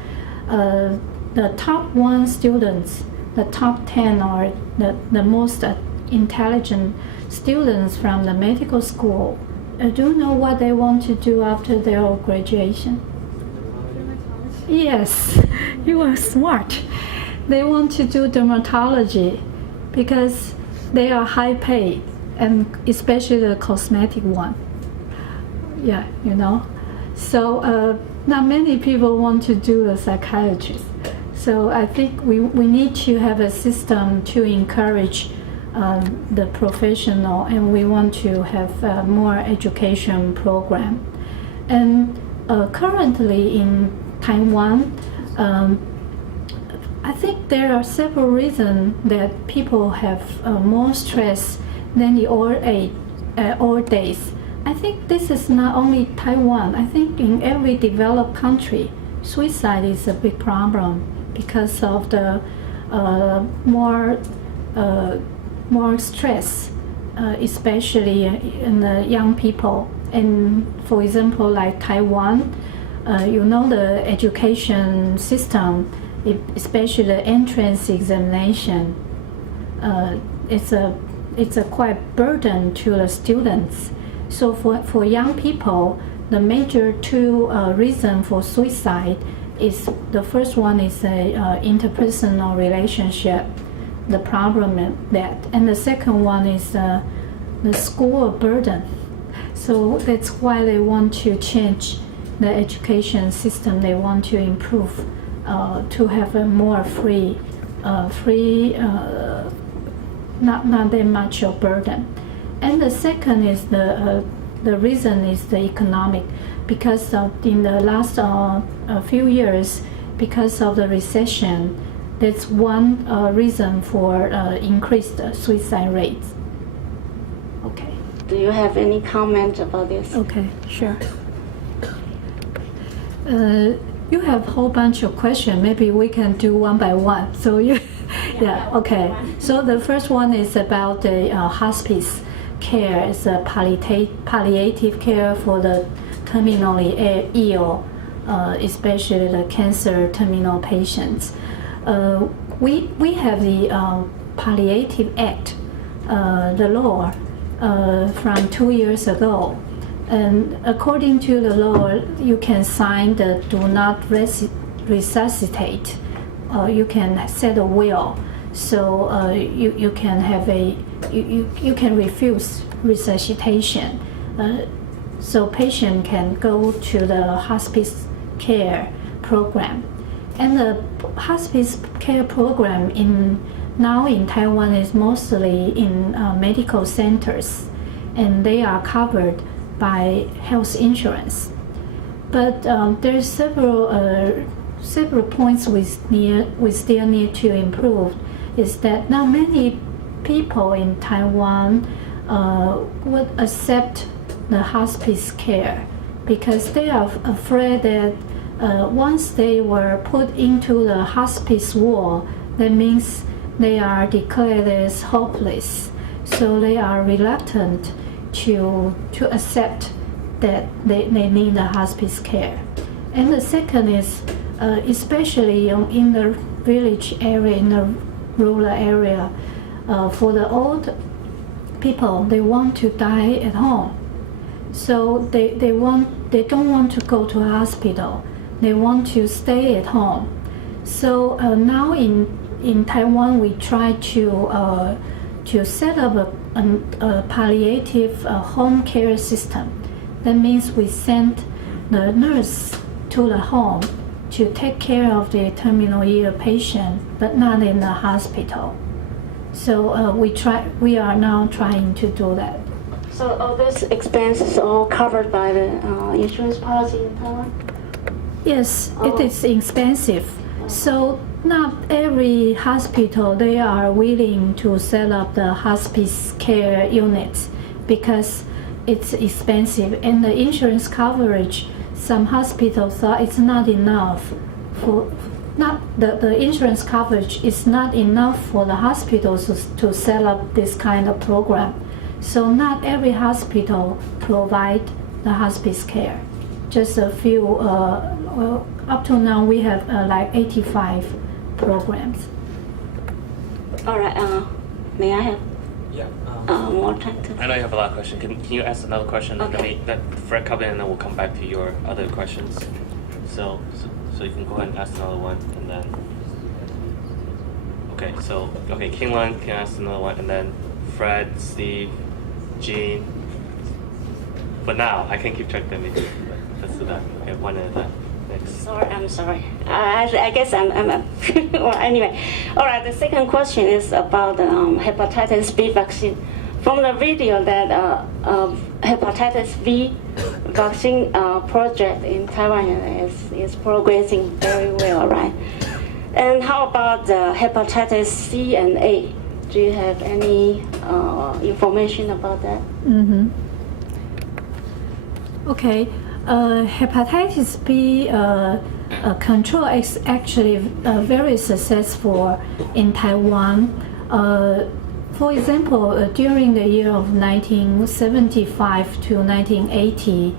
The top 1 students, the top 10 or the most intelligent students from the medical school, do you know what they want to do after their graduation? Yes, you are smart. They want to do dermatology because they are high paid, and especially the cosmetic one. Yeah, you know. So not many people want to do a psychiatrist. So I think we need to have a system to encourage the professional, and we want to have more education program. And currently in Taiwan, I think there are several reasons that people have more stress than the old days. I think this is not only Taiwan. I think in every developed country, suicide is a big problem because of the more stress, especially in the young people. And for example, like Taiwan, you know, the education system, especially the entrance examination, it's a quite burden to the students. So for young people, the major 2 reasons for suicide is, the first one is a interpersonal relationship, the problem with that, and the second one is the school burden. So that's why they want to change the education system. They want to improve to have a more free, not that much of burden. And the second is the reason is the economic, because in the last few years, because of the recession, that's one reason for increased suicide rates. Okay. Do you have any comment about this? Okay, sure. You have a whole bunch of questions. Maybe we can do one by one. So yeah, okay. So the first one is about the hospice care. It's a palliative care for the terminally ill, especially the cancer terminal patients. We have the Palliative Act, the law from 2 years ago. And according to the law, you can sign the do not resuscitate. You can set a will, so you can have you can refuse resuscitation. So patient can go to the hospice care program, and the hospice care program now in Taiwan is mostly in medical centers, and they are covered by health insurance. But there's several points we still need to improve. Is that not many people in Taiwan would accept the hospice care because they are afraid that once they were put into the hospice ward, that means they are declared as hopeless. So they are reluctant to accept that they need the hospice care. And the second is, especially in the village area, in the rural area, for the old people, they want to die at home. So they don't want to go to a hospital. They want to stay at home. So now in Taiwan, we try to set up a palliative home care system. That means we send the nurse to the home to take care of the terminally ill patient, but not in the hospital. So we are now trying to do that. So all those expenses are all covered by the insurance policy in Taiwan? Yes, Oh. it is expensive. So not every hospital they are willing to set up the hospice care units because it's expensive and the insurance coverage. Some hospitals thought it's not enough for the insurance coverage is not enough for the hospitals to set up this kind of program. So not every hospital provide the hospice care. Just a few. Well, up to now we have like 85 programs. All right. May I have Yeah. more time to? I know you have a lot of questions. Can you ask another question? And Okay. then let Fred come in, and then we'll come back to your other questions. So you can go ahead and ask another one, and then. Okay, King Lun can ask another one, and then Fred, Steve, Jean. But now I can keep track of them. But let's do that. Okay, one at a time. Next. I'm sorry. I guess I'm well, anyway. All right, the second question is about hepatitis B vaccine. From the video that hepatitis B vaccine project in Taiwan is progressing very well, right? And how about the hepatitis C and A? Do you have any information about that? Mm-hmm. Okay. Hepatitis B control is actually very successful in Taiwan. For example, during the year of 1975 to 1980,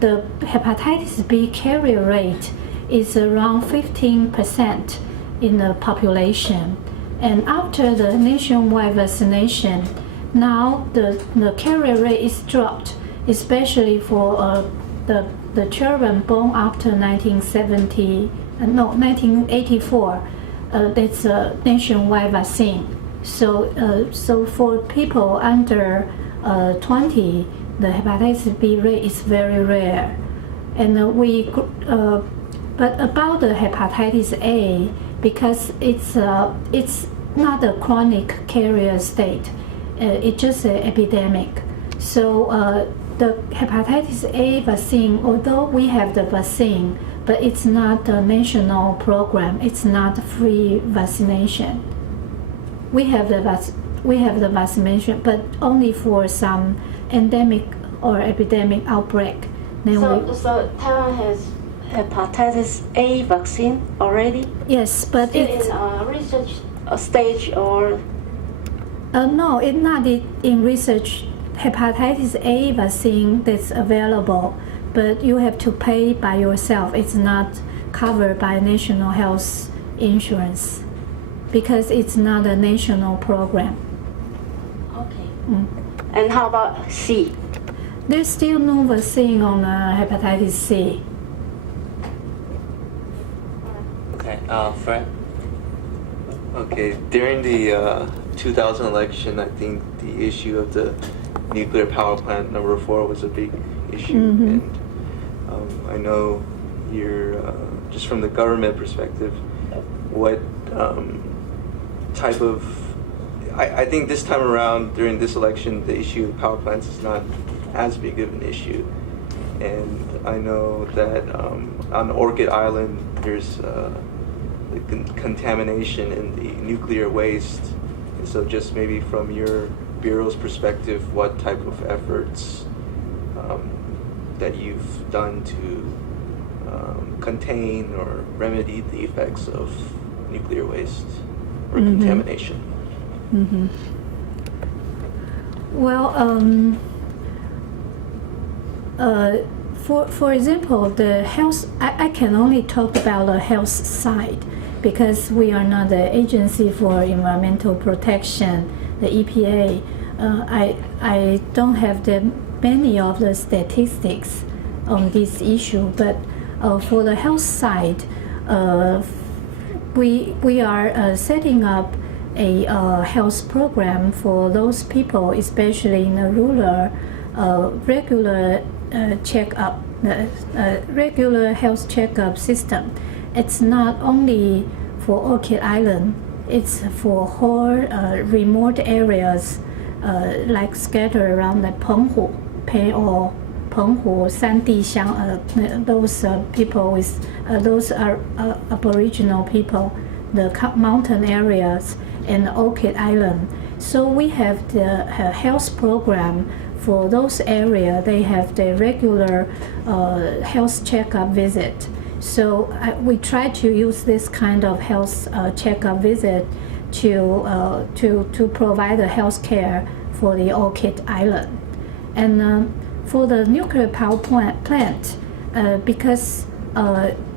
the hepatitis B carrier rate is around 15% in the population. And after the nationwide vaccination, now the carrier rate is dropped, especially for the children born after 1984. That's a nationwide vaccine. So for people under 20, the hepatitis B rate is very rare. And but about the hepatitis A, because it's not a chronic carrier state, it's just an epidemic. So the hepatitis A vaccine, although we have the vaccine, but it's not a national program. It's not free vaccination. We have the vaccination, but only for some endemic or epidemic outbreak. Then So Taiwan has hepatitis A vaccine already? yes, but Still it's in research stage or? no, it's not in research. Hepatitis A vaccine that's available, but you have to pay by yourself. It's not covered by national health insurance because it's not a national program. Okay. And how about C? There's still no vaccine on hepatitis C. Okay, Fred. Okay, during the 2000 election, I think the issue of the nuclear power plant number 4 was a big issue, and I know you're just from the government perspective, what type of I think this time around during this election the issue of power plants is not as big of an issue, and I know that on Orchid Island there's the contamination in the nuclear waste, and so just maybe from your Bureau's perspective, what type of efforts that you've done to contain or remedy the effects of nuclear waste or contamination? Well, for example, the health, I can only talk about the health side because we are not the agency for environmental protection, the EPA. I don't have many of the statistics on this issue, but for the health side, we are setting up a health program for those people, especially in the rural, regular checkup, regular health checkup system. It's not only for Orchid Island, it's for whole remote areas like scattered around the Penghu, or Penghu, Sandi Xiang, those people with those are Aboriginal people, the mountain areas and Orchid Island. So we have the health program for those areas. They have the regular health checkup visit. So we try to use this kind of health checkup visit to provide the health care for the Orchid Island. And for the nuclear power plant, because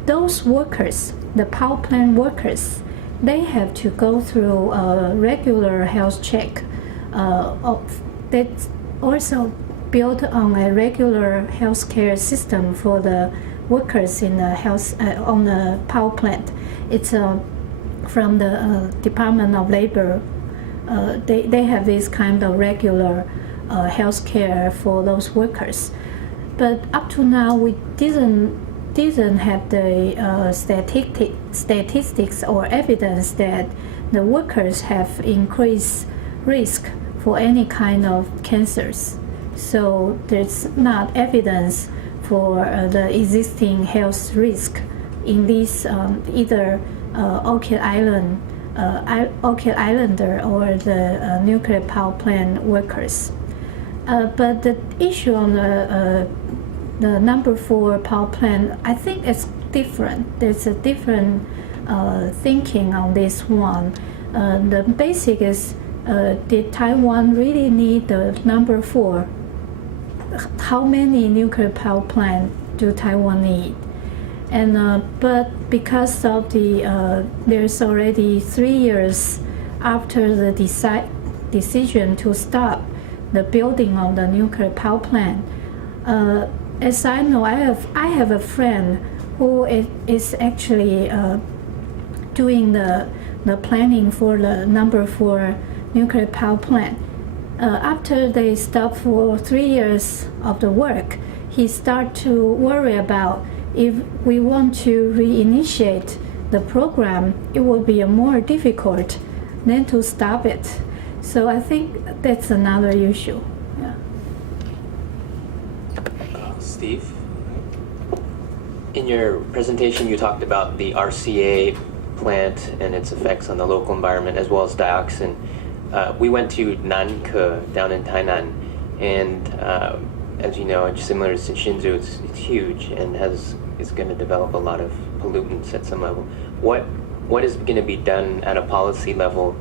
those workers, the power plant workers, they have to go through a regular health check. That's also built on a regular healthcare system for the workers in the health on the power plant. It's from the Department of Labor. They have this kind of regular health care for those workers. But up to now, we didn't have the statistics or evidence that the workers have increased risk for any kind of cancers. So there's not evidence for the existing health risk in these either Orchid Islander or the nuclear power plant workers. But the issue on the number 4 power plant, I think it's different. There's a different thinking on this one. The basic is, did Taiwan really need the number 4? How many nuclear power plants do Taiwan need? And but because of the there's already 3 years after the decision to stop the building of the nuclear power plant. As I know, I have a friend who is actually doing the planning for the number 4 nuclear power plant. After they stopped for 3 years of the work, he started to worry about if we want to reinitiate the program, it will be more difficult than to stop it. So I think that's another issue. Yeah. Steve, in your presentation you talked about the RCA plant and its effects on the local environment as well as dioxin. We went to Nanke down in Tainan, and as you know, similar to Shinzu, it's huge and is going to develop a lot of pollutants at some level. What is going to be done at a policy level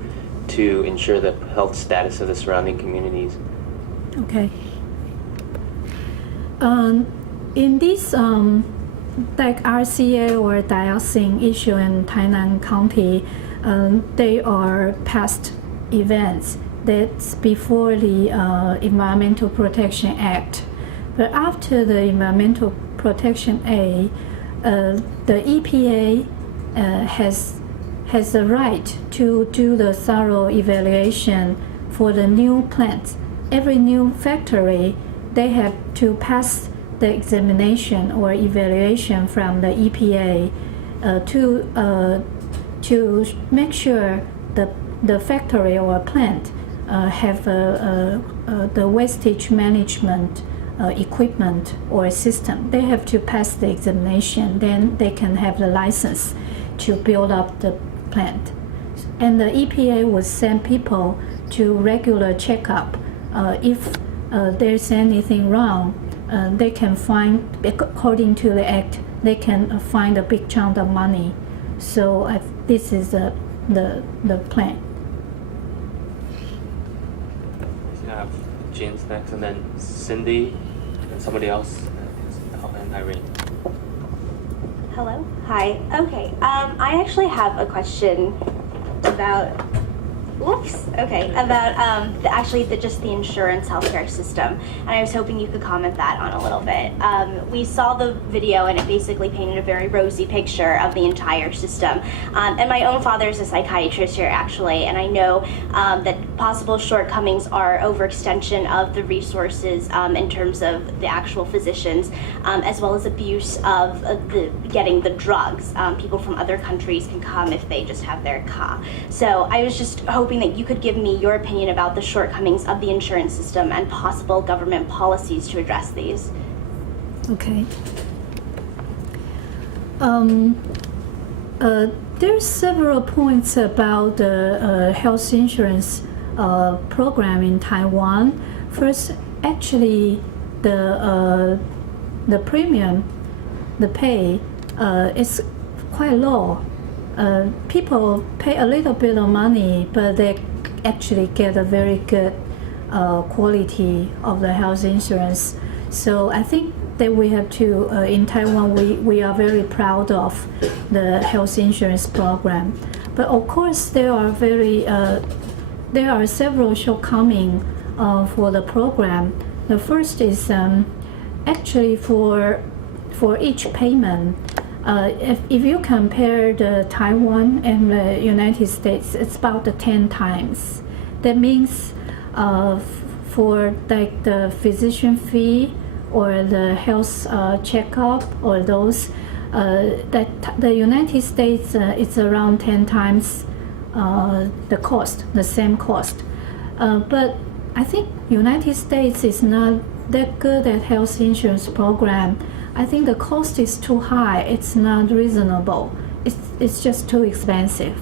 to ensure the health status of the surrounding communities? Okay. In this like RCA or dioxin issue in Tainan County, they are past events. That's before the Environmental Protection Act. But after the Environmental Protection Act, the EPA has the right to do the thorough evaluation for the new plants. Every new factory, they have to pass the examination or evaluation from the EPA to make sure the factory or plant have the wastage management equipment or system. They have to pass the examination, then they can have the license to build up the plant. And the EPA will send people to regular checkup. If there's anything wrong, they can find, according to the act, they can find a big chunk of money. So this is the plan. So I have James next, and then Cindy, and somebody else, and Irene. Hello. Hi. Okay. I actually have a question about. Whoops. Okay. About just the insurance healthcare system, and I was hoping you could comment that on a little bit. We saw the video, and it basically painted a very rosy picture of the entire system. And my own father is a psychiatrist here, actually, and I know that possible shortcomings are overextension of the resources in terms of the actual physicians, as well as abuse of getting the drugs. People from other countries can come if they just have their car. So I was just hoping hoping that you could give me your opinion about the shortcomings of the insurance system and possible government policies to address these. Okay. There's several points about the health insurance program in Taiwan. First, actually, the premium, the pay, is quite low. People pay a little bit of money, but they actually get a very good quality of the health insurance. So I think that we have to, in Taiwan, we are very proud of the health insurance program. But of course, there are several shortcomings for the program. The first is actually for each payment. If you compare the Taiwan and the United States, it's about 10 times. That means for like the physician fee or the health checkup or those, that the United States it's around 10 times the cost, the same cost. But I think United States is not that good at health insurance program. I think the cost is too high. It's not reasonable. It's just too expensive.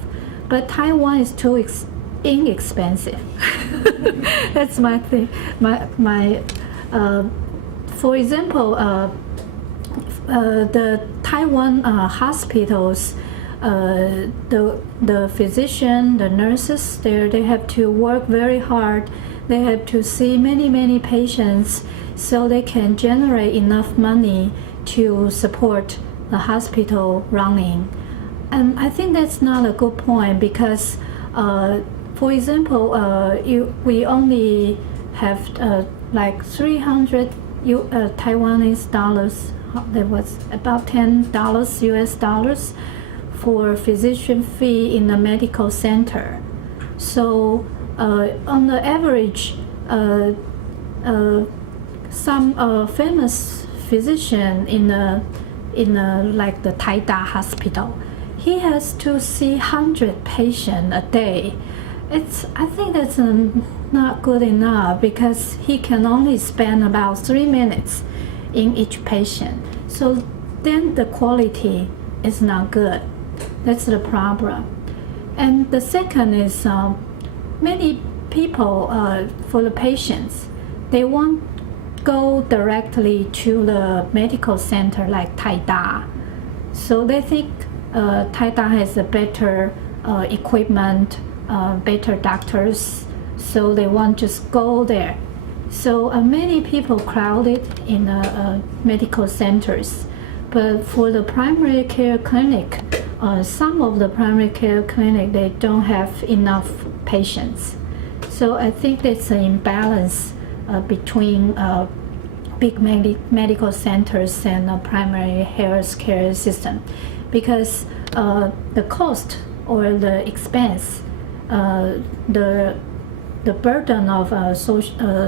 But Taiwan is too inexpensive. That's my thing. For example, the Taiwan hospitals, the physician, the nurses, they have to work very hard. They have to see many patients, so they can generate enough money to support the hospital running. And I think that's not a good point because, for example, we only have like 300 Taiwanese dollars. There was about $10 US dollars for physician fee in the medical center. So on the average, some famous physician in like the Taida hospital, he has to see 100 patients a day. I think that's not good enough because he can only spend about 3 minutes in each patient. So then the quality is not good. That's the problem. And the second is many people, for the patients, they won't go directly to the medical center like Taida. So they think Taida has a better equipment, better doctors, so they want just go there. So many people crowded in medical centers. But for the primary care clinic, some of the primary care clinic, they don't have enough patients. So I think there's an imbalance between big medical centers and primary health care system, because the cost or the expense, the burden of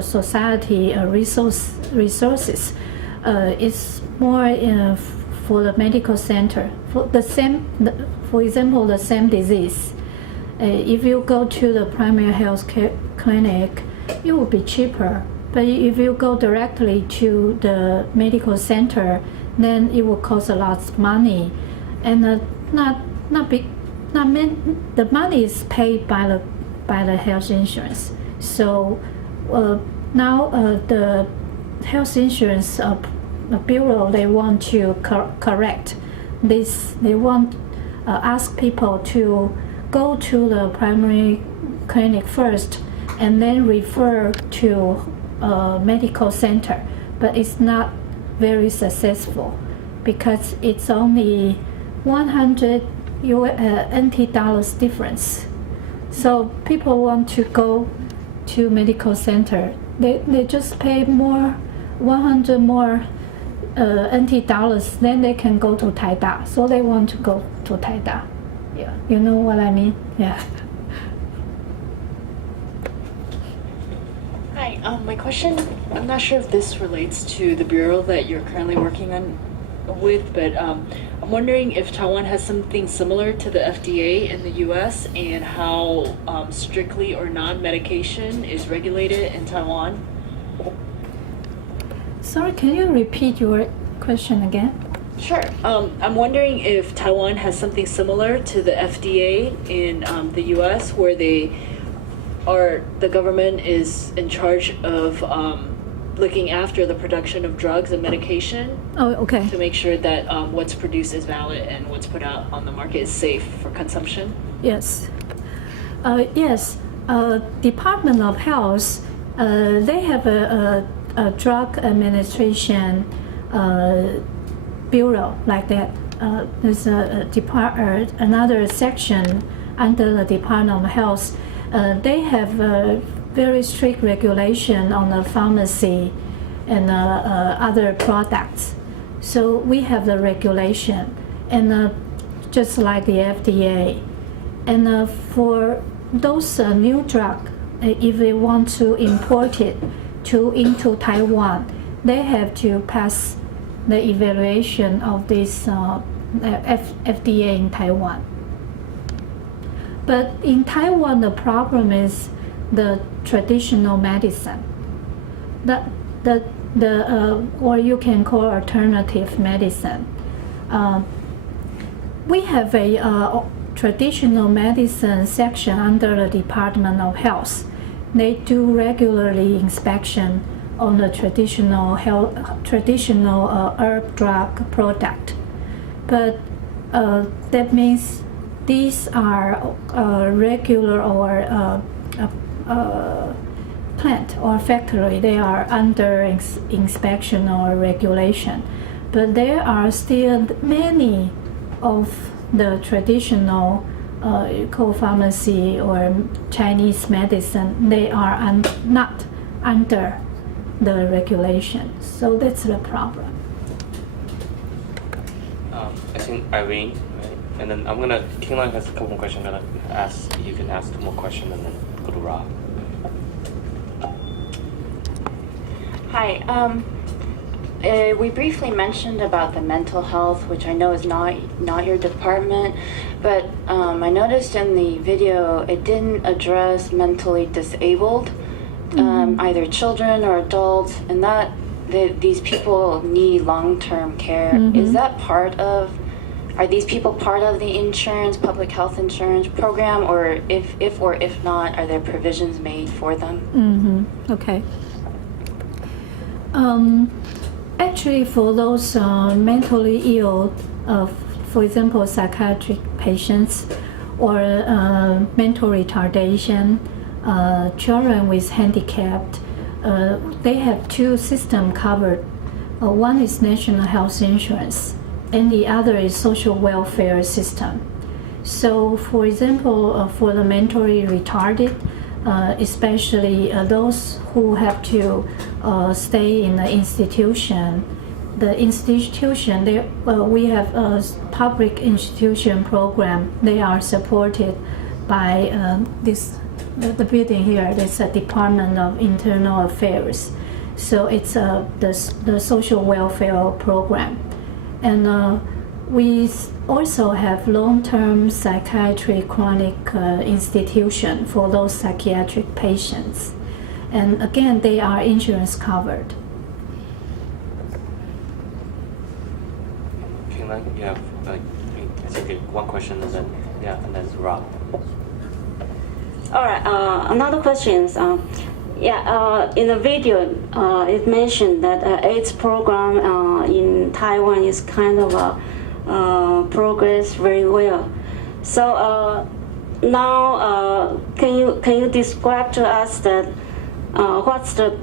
society resources is more for the medical center. For example, the same disease. If you go to the primary health care clinic, it will be cheaper. But if you go directly to the medical center, then it will cost a lot of money, and the money is paid by the health insurance. So now the health insurance bureau, they want to correct this. They want ask people to go to the primary clinic first and then refer to a medical center, but it's not very successful because it's only 100 NT dollars difference. So people want to go to medical center. They just pay more, 100 more NT dollars, then they can go to Taida. So they want to go to Taida. Yeah, you know what I mean? Yeah. Hi, my question, I'm not sure if this relates to the bureau that you're currently working on, with, but I'm wondering if Taiwan has something similar to the FDA in the U.S. and how strictly or non-medication is regulated in Taiwan. Sorry, can you repeat your question again? Sure. I'm wondering if Taiwan has something similar to the FDA in the U.S., where the government is in charge of looking after the production of drugs and medication. Oh, okay. To make sure that what's produced is valid and what's put out on the market is safe for consumption. Yes. Yes. Department of Health, they have a drug administration bureau like that. There's another section under the Department of Health. They have a very strict regulation on the pharmacy and other products. So we have the regulation, and just like the FDA. And for those new drugs, if they want to import it into Taiwan, they have to pass the evaluation of this FDA in Taiwan. But in Taiwan, the problem is the traditional medicine, or you can call alternative medicine. We have a traditional medicine section under the Department of Health. They do regularly inspection on the traditional herb drug product, but that means these are regular or plant or factory. They are under inspection or regulation, but there are still many of the traditional co-pharmacy or Chinese medicine. They are not under the regulation, so that's the problem. I think Irene, right? And then King Lang has a couple more questions. I'm gonna ask, you can ask 2 more questions and then go to Rob. Hi. We briefly mentioned about the mental health, which I know is not your department, but I noticed in the video it didn't address mentally disabled, either children or adults, and that these people need long-term care. Is that are these people part of the public health insurance program, or if not, are there provisions made for them? Okay. Actually, for those mentally ill, for example, psychiatric patients or mental retardation, children with handicapped, they have 2 systems covered. One is national health insurance, and the other is social welfare system. So, for example, for the mentally retarded, especially those who have to stay in the institution. The institution, we have a public institution program. They are supported by the building here. It's a Department of Internal Affairs. So it's the social welfare program. And we also have long-term psychiatric chronic institution for those psychiatric patients. And again, they are insurance covered. King Lang, you have I think 1 question and then Rob. All right. Another question is, in the video, it mentioned that AIDS program in Taiwan is kind of progress very well. So now, can you describe to us that what's the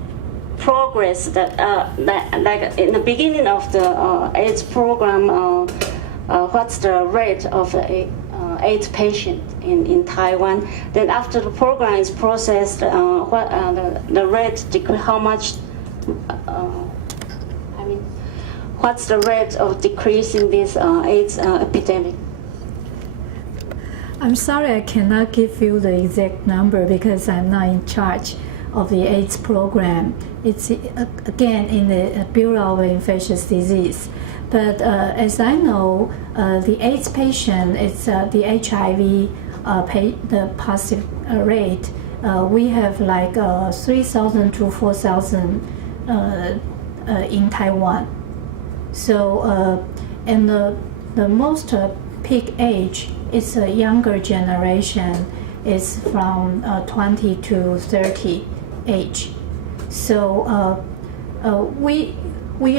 progress that like in the beginning of the AIDS program? What's the rate of AIDS patient in Taiwan? Then after the program is processed, what the rate decrease? How much? What's the rate of decreasing this AIDS epidemic? I'm sorry, I cannot give you the exact number because I'm not in charge. of the AIDS program. It's again in the Bureau of Infectious Disease. But as I know, the AIDS patient, it's the HIV the positive rate. We have like 3,000 to 4,000 in Taiwan. So, and the most peak age is a younger generation. Is from 20 to 30 age. So we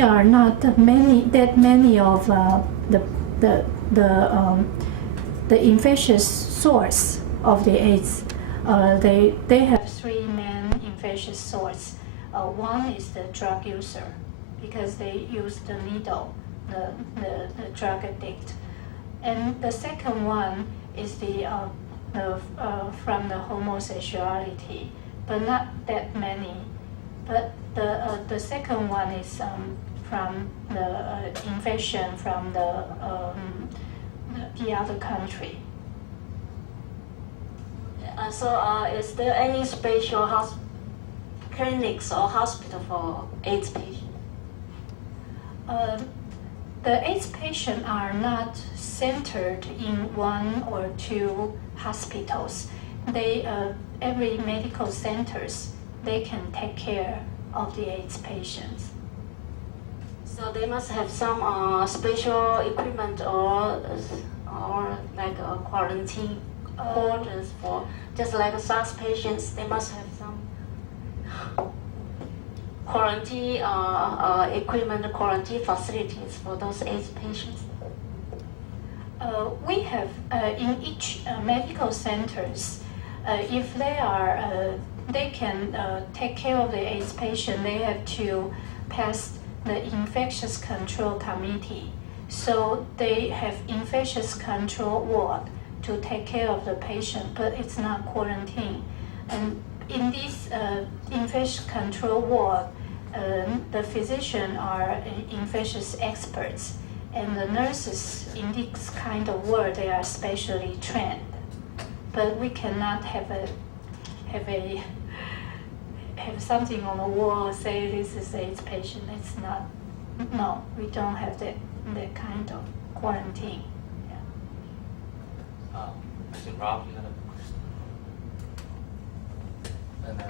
are not that many of the infectious source of the AIDS. They have three main infectious sources. One is the drug user, because they use the needle, the drug addict, and the second one is from the homosexuality, but not that many. But the second one is from the infection from the other country. So is there any special clinics or hospital for AIDS patients? The AIDS patients are not centered in one or two hospitals. They every medical centers, they can take care of the AIDS patients. So they must have some special equipment or like a quarantine quarters for just like SARS patients. They must have some quarantine equipment, quarantine facilities for those AIDS patients. We have in each medical centers, if they can take care of the AIDS patient, they have to pass the infectious control committee. So they have infectious control ward to take care of the patient, but it's not quarantine. And in this infectious control ward, the physicians are infectious experts, and the nurses in this kind of ward, they are specially trained. But we cannot have something on the wall say this is AIDS patient. It's not. No, we don't have that kind of quarantine. I think Rob, you had a question. And then.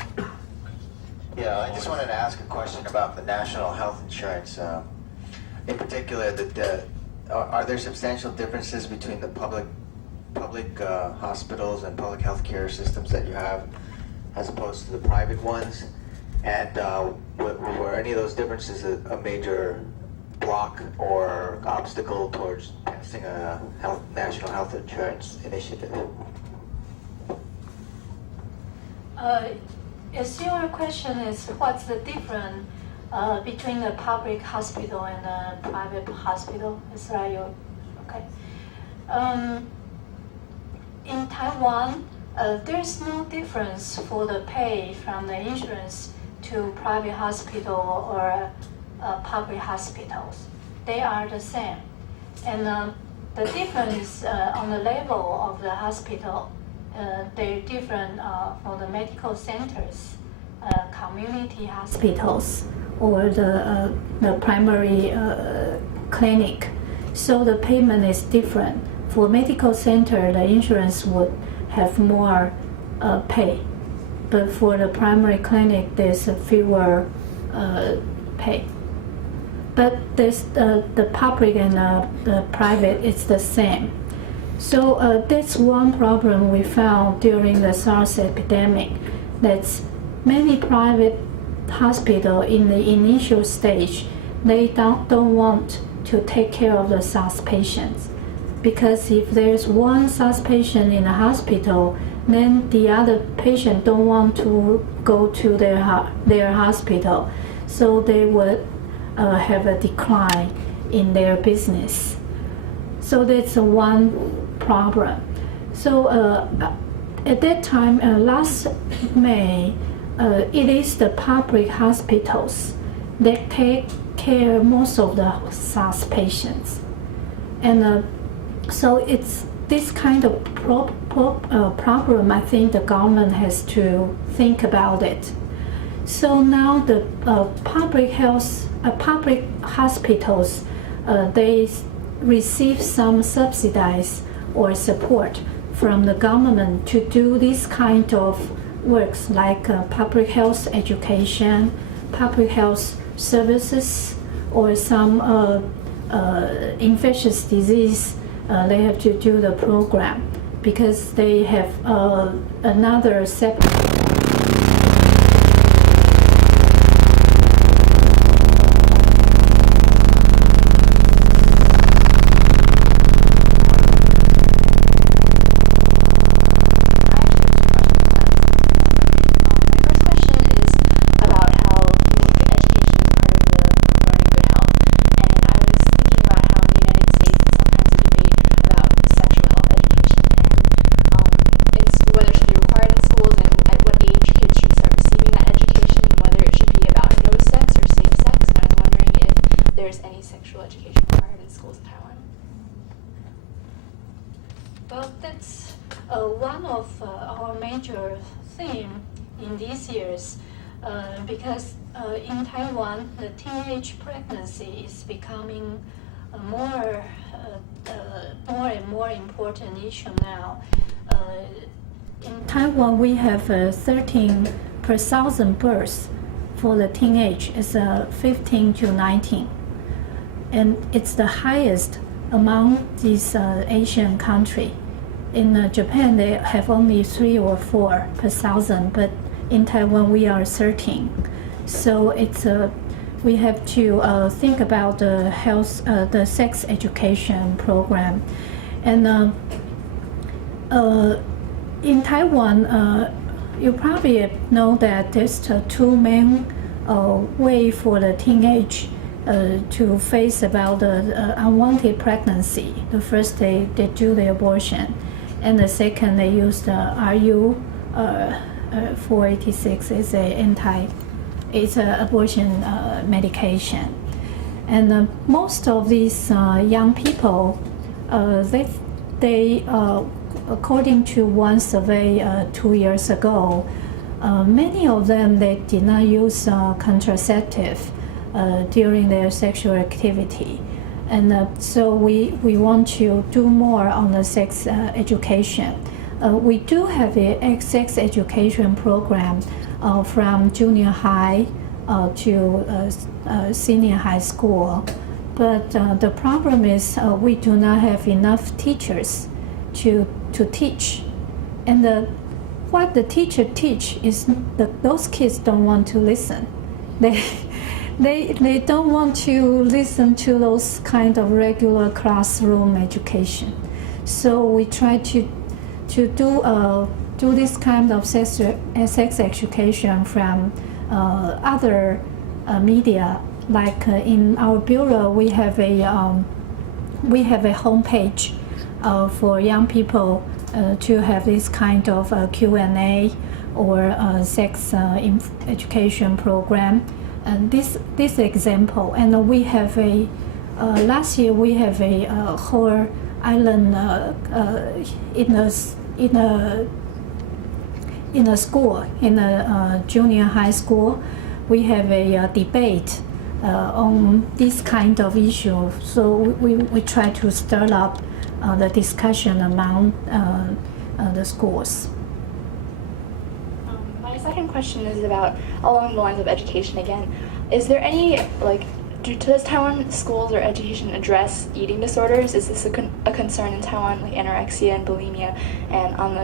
Yeah, I just wanted to ask a question about the national health insurance. In particular, are there substantial differences between the public hospitals and public health care systems that you have, as opposed to the private ones? And were any of those differences a major block or obstacle towards passing a national health insurance initiative? Is your question is what's the difference between the public hospital and the private hospital? Is that your okay? In Taiwan, there's no difference for the pay from the insurance to private hospital or public hospitals. They are the same, and the difference on the level of the hospital. They're different for the medical centers, community hospitals, or the primary clinic. So the payment is different. For medical center, the insurance would have more pay, but for the primary clinic, there's a fewer pay. But there's the public and the private, it's the same. So that's one problem we found during the SARS epidemic. That's many private hospitals in the initial stage, they don't want to take care of the SARS patients, because if there's one SARS patient in the hospital, then the other patient don't want to go to their hospital, so they would have a decline in their business. So that's one problem. So at that time, last May, it is the public hospitals that take care most of the SARS patients, and so it's this kind of problem. I think the government has to think about it. So now the public hospitals, they receive some subsidies or support from the government to do this kind of works like public health education, public health services, or some infectious disease. They have to do the program because they have another separate. Well, that's one of our major theme in these years, because in Taiwan, the teenage pregnancy is becoming more and more important issue now. In Taiwan, we have 13 per thousand births for the teenage. It's 15 to 19, and it's the highest among these Asian countries. In Japan, they have only 3 or 4 per thousand, but in Taiwan, we are 13. So it's we have to think about the health, the sex education program, and in Taiwan, you probably know that there's two main way for the teenage to face about the unwanted pregnancy. The first, they do the abortion, and the second, they use the RU 486 is it's an abortion medication. And most of these young people, they according to one survey 2 years ago, many of them, they did not use contraceptive during their sexual activity. And so we want to do more on the sex education. We do have a sex education program from junior high to senior high school. But the problem is we do not have enough teachers to teach. And what the teacher teach is that those kids don't want to listen. They don't want to listen to those kind of regular classroom education. So we try to do this kind of sex education from other media. Like in our bureau, we have a homepage for young people to have this kind of Q&A or sex education program. And this example, and we have last year we have a whole island in a school, in a junior high school. We have a debate on this kind of issue. So we try to stir up the discussion among the schools. My second question is about along the lines of education again. Is there any, does Taiwan schools or education address eating disorders? Is this a concern in Taiwan, like anorexia and bulimia? And on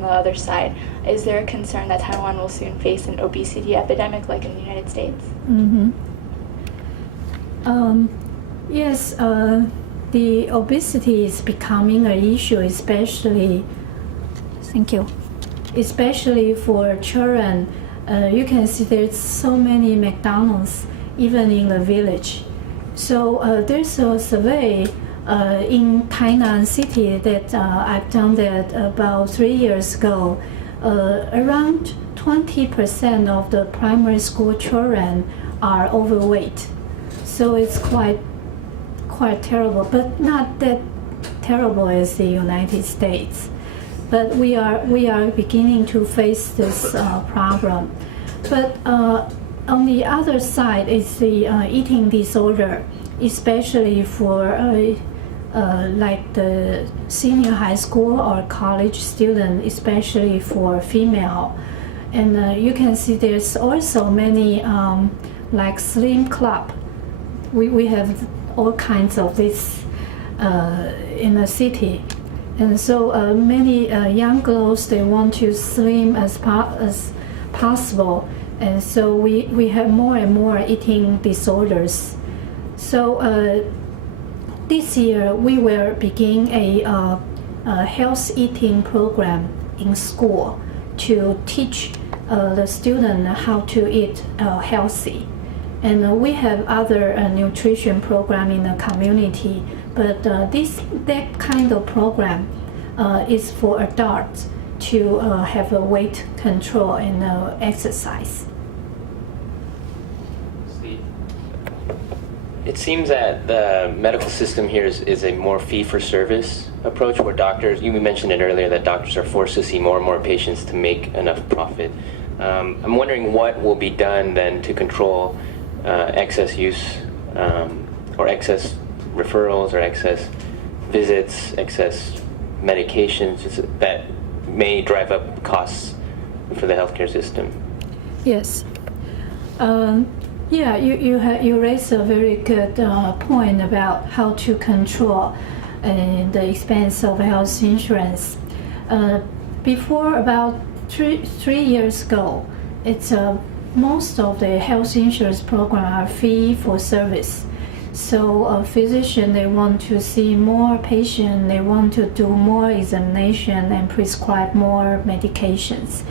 the other side, is there a concern that Taiwan will soon face an obesity epidemic like in the United States? Mm-hmm. Yes, the obesity is becoming an issue, especially for children. You can see there's so many McDonald's even in the village. So there's a survey in Tainan City that I've done that about 3 years ago. Around 20% of the primary school children are overweight. So it's quite terrible, but not that terrible as the United States. But we are beginning to face this problem. But on the other side is the eating disorder, especially for like the senior high school or college student, especially for female. And you can see there's also many like slim club. We have all kinds of this in the city. And so many young girls, they want to slim as possible. And so we have more and more eating disorders. So this year we will begin a health eating program in school to teach the student how to eat healthy. And we have other nutrition program in the community, but that kind of program is for adults to have a weight control and exercise. Steve? It seems that the medical system here is a more fee-for-service approach where doctors, you mentioned it earlier, that doctors are forced to see more and more patients to make enough profit. I'm wondering what will be done then to control excess use or excess referrals or excess visits, excess medications that may drive up costs for the healthcare system. Yes. Yeah, you raised a very good point about how to control the expense of health insurance. Before about three years ago, it's most of the health insurance program are fee for service. So a physician, they want to see more patients, they want to do more examination and prescribe more medications.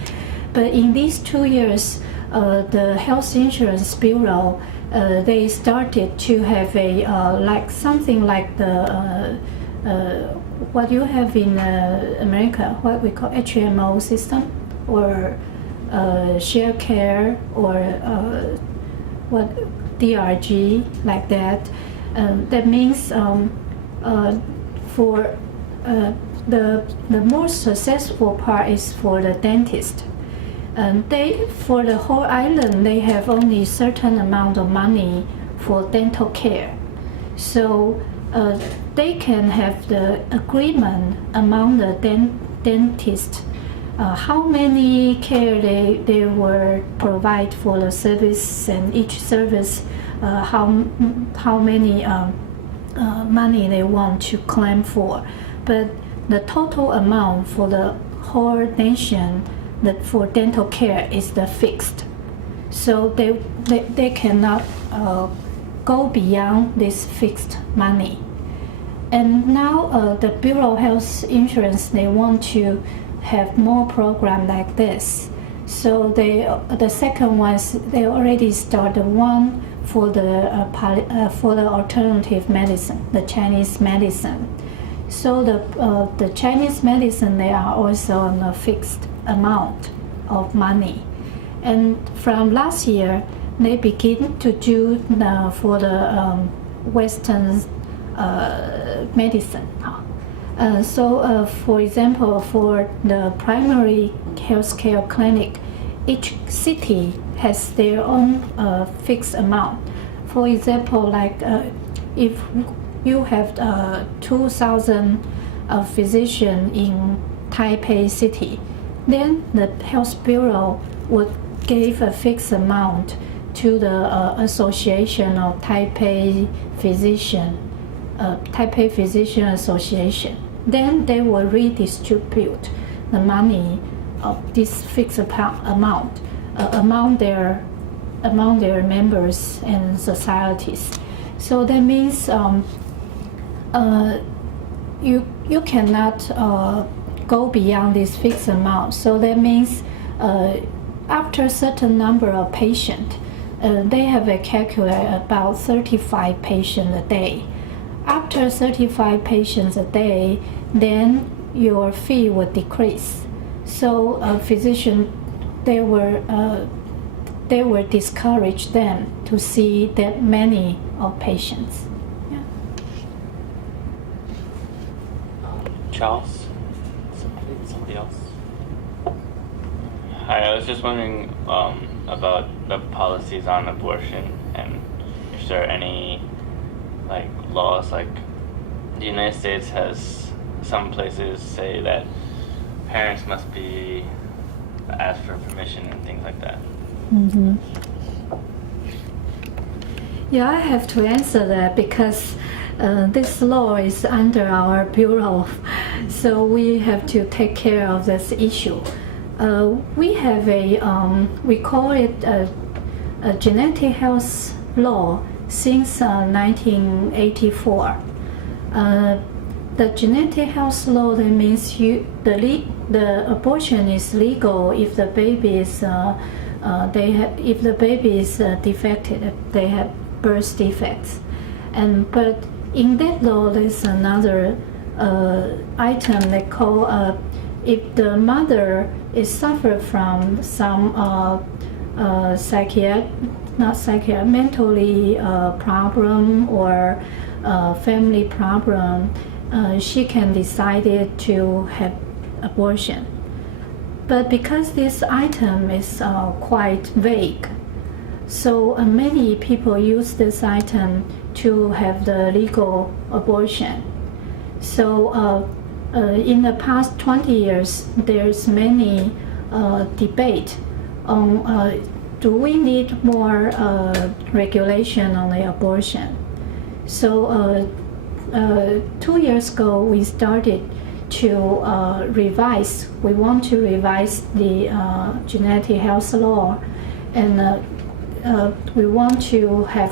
But in these 2 years, the Health Insurance Bureau, they started to have a like something like the what you have in America, what we call HMO system, or share care, or what DRG, like that. That means for the most successful part is for the dentist. They, for the whole island, they have only certain amount of money for dental care. So they can have the agreement among the dentists how many care they will provide for the service, and each service how many money they want to claim for. But the total amount for the whole nation that for dental care is the fixed. So they cannot go beyond this fixed money. And now the Bureau of Health Insurance, they want to have more program like this. So the second ones, they already started one for the alternative medicine, the Chinese medicine. So the Chinese medicine, they are also on a fixed amount of money. And from last year, they begin to do for the Western medicine. So, for example, for the primary healthcare clinic, each city has their own fixed amount. For example, like if you have 2,000 physicians in Taipei City, then the Health Bureau would give a fixed amount to the Association of Taipei Physician Association. Then they will redistribute the money of this fixed amount among their members and societies. So that means you cannot go beyond this fixed amount. So that means after a certain number of patients, they have a calculate about 35 patients a day. After 35 patients a day, then your fee would decrease. So a physician, they will discourage them to see that many of patients. Yeah. Charles? Somebody else? Hi, I was just wondering, about the policies on abortion and if there are any like laws, like the United States has some places say that parents must be asked for permission and things like that. Mm-hmm. Yeah, I have to answer that because this law is under our bureau, so we have to take care of this issue. We have we call it a genetic health law since 1984. The genetic health law, that means the abortion is legal if the baby is if the baby is defected, they have birth defects, but in that law there's another item they call if the mother is suffered from some mentally problem or family problem, she can decide to have abortion. But because this item is quite vague, so many people use this item to have the legal abortion. So in the past 20 years, there's many debate on do we need more regulation on the abortion. So 2 years ago, we started to revise. We want to revise the genetic health law, and we want to have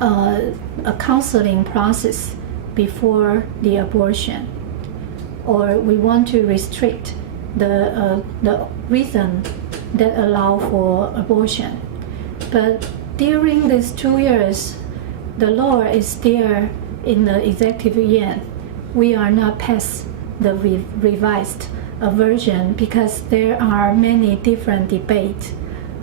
a counseling process before the abortion, or we want to restrict the reason that allow for abortion. But during these 2 years, the law is still in the executive yuan. We are not past the revised version because there are many different debates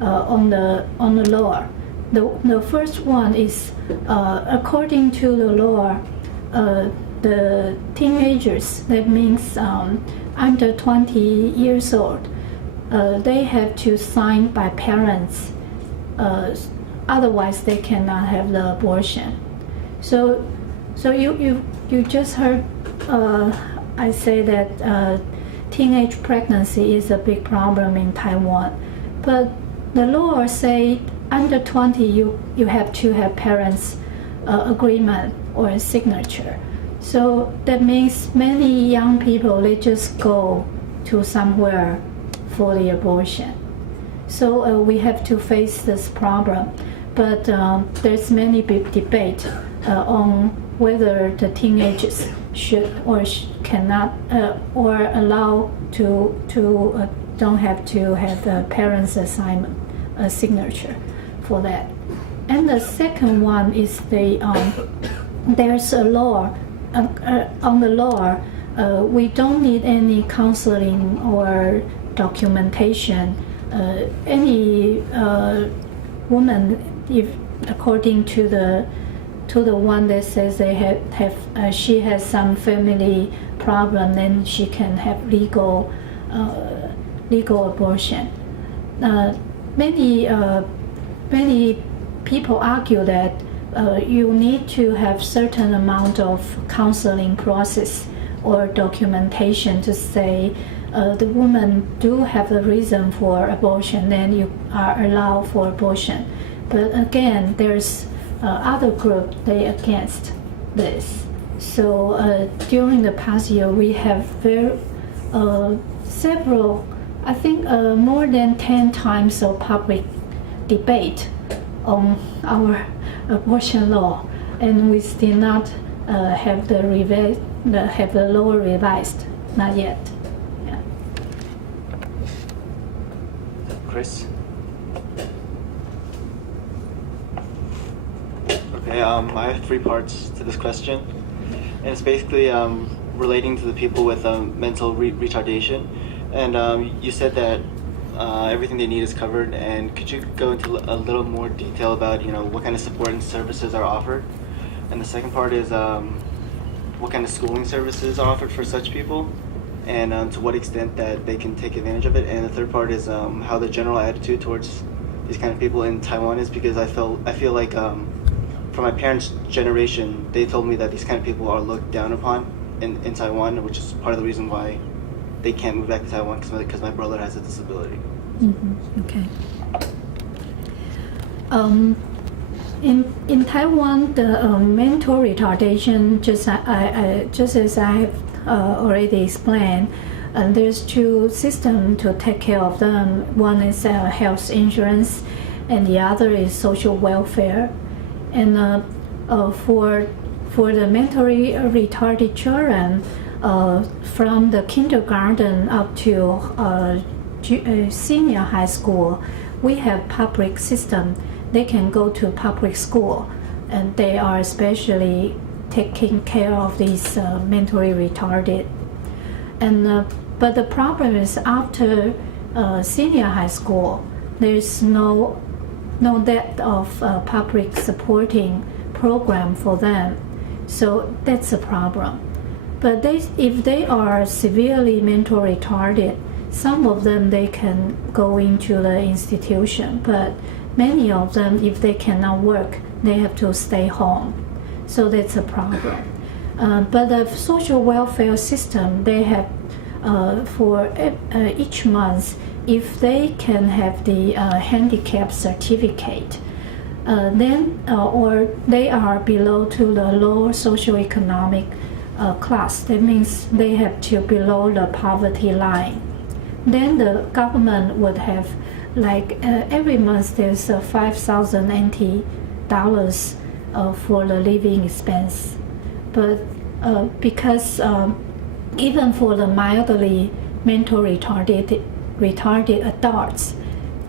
on the law. The first one is according to the law, the teenagers, that means under 20 years old, they have to sign by parents. Otherwise, they cannot have the abortion. So you just heard I say that teenage pregnancy is a big problem in Taiwan, but the law say under 20 you have to have parents' agreement or a signature. So that means many young people, they just go to somewhere for the abortion. So we have to face this problem. But there's many big debate on whether the teenagers should or cannot or allow to don't have to have the parents' assignment signature for that. And the second one is there's a law on the law. We don't need any counseling or documentation. Any woman, if according to the one that says they have she has some family problem, then she can have legal abortion. Many people argue that you need to have certain amount of counseling process or documentation to say the woman do have a reason for abortion, then you are allowed for abortion. But again, there's other group they against this. So during the past year, we have several, I think more than 10 times of public debate on our abortion law, and we still not have the law revised, not yet. Yeah. Chris. Okay, I have 3 parts to this question, and it's basically relating to the people with mental retardation. And you said that everything they need is covered, and could you go into a little more detail about what kind of support and services are offered? And the second part is what kind of schooling services are offered for such people? and to what extent that they can take advantage of it. And the third part is how the general attitude towards these kind of people in Taiwan is, because I feel like from my parents' generation, they told me that these kind of people are looked down upon in Taiwan, which is part of the reason why they can't move back to Taiwan, because my brother has a disability. Mm-hmm. Okay. In Taiwan, the mental retardation, just as I have already explained, there's two systems to take care of them. One is health insurance, and the other is social welfare. And for the mentally retarded children, from the kindergarten up to senior high school, we have public system. They can go to public school, and they are especially taking care of these mentally retarded. And but the problem is after senior high school, there's no depth of public supporting program for them, so that's a problem. But if they are severely mentally retarded, some of them they can go into the institution, but many of them, if they cannot work, they have to stay home. So that's a problem. But the social welfare system, they have for each month, if they can have the handicap certificate, then or they are below to the low socioeconomic class, that means they have to below the poverty line. Then the government would have like every month there's 5,000 NT dollars for the living expense. But because even for the mildly mentally retarded adults,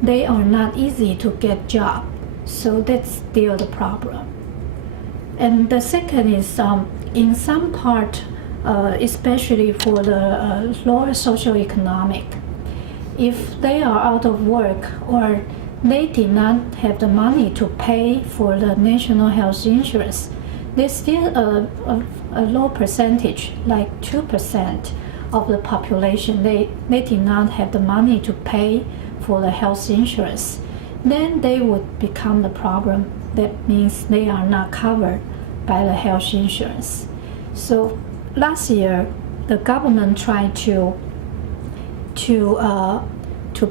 they are not easy to get job. So that's still the problem. And the second is in some part, especially for the lower socioeconomic, if they are out of work or they did not have the money to pay for the national health insurance, there's still a low percentage, like 2% of the population, they did not have the money to pay for the health insurance. Then they would become the problem. That means they are not covered by the health insurance. So last year, the government tried to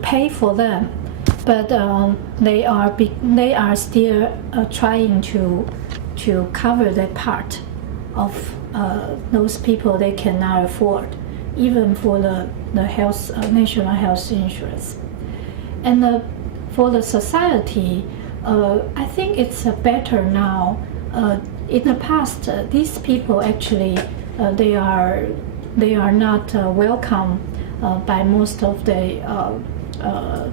pay for them, but they are still trying to cover that part of those people they cannot afford, even for the health national health insurance. And for the society, I think it's better now. In the past, these people actually they are not welcome by most of the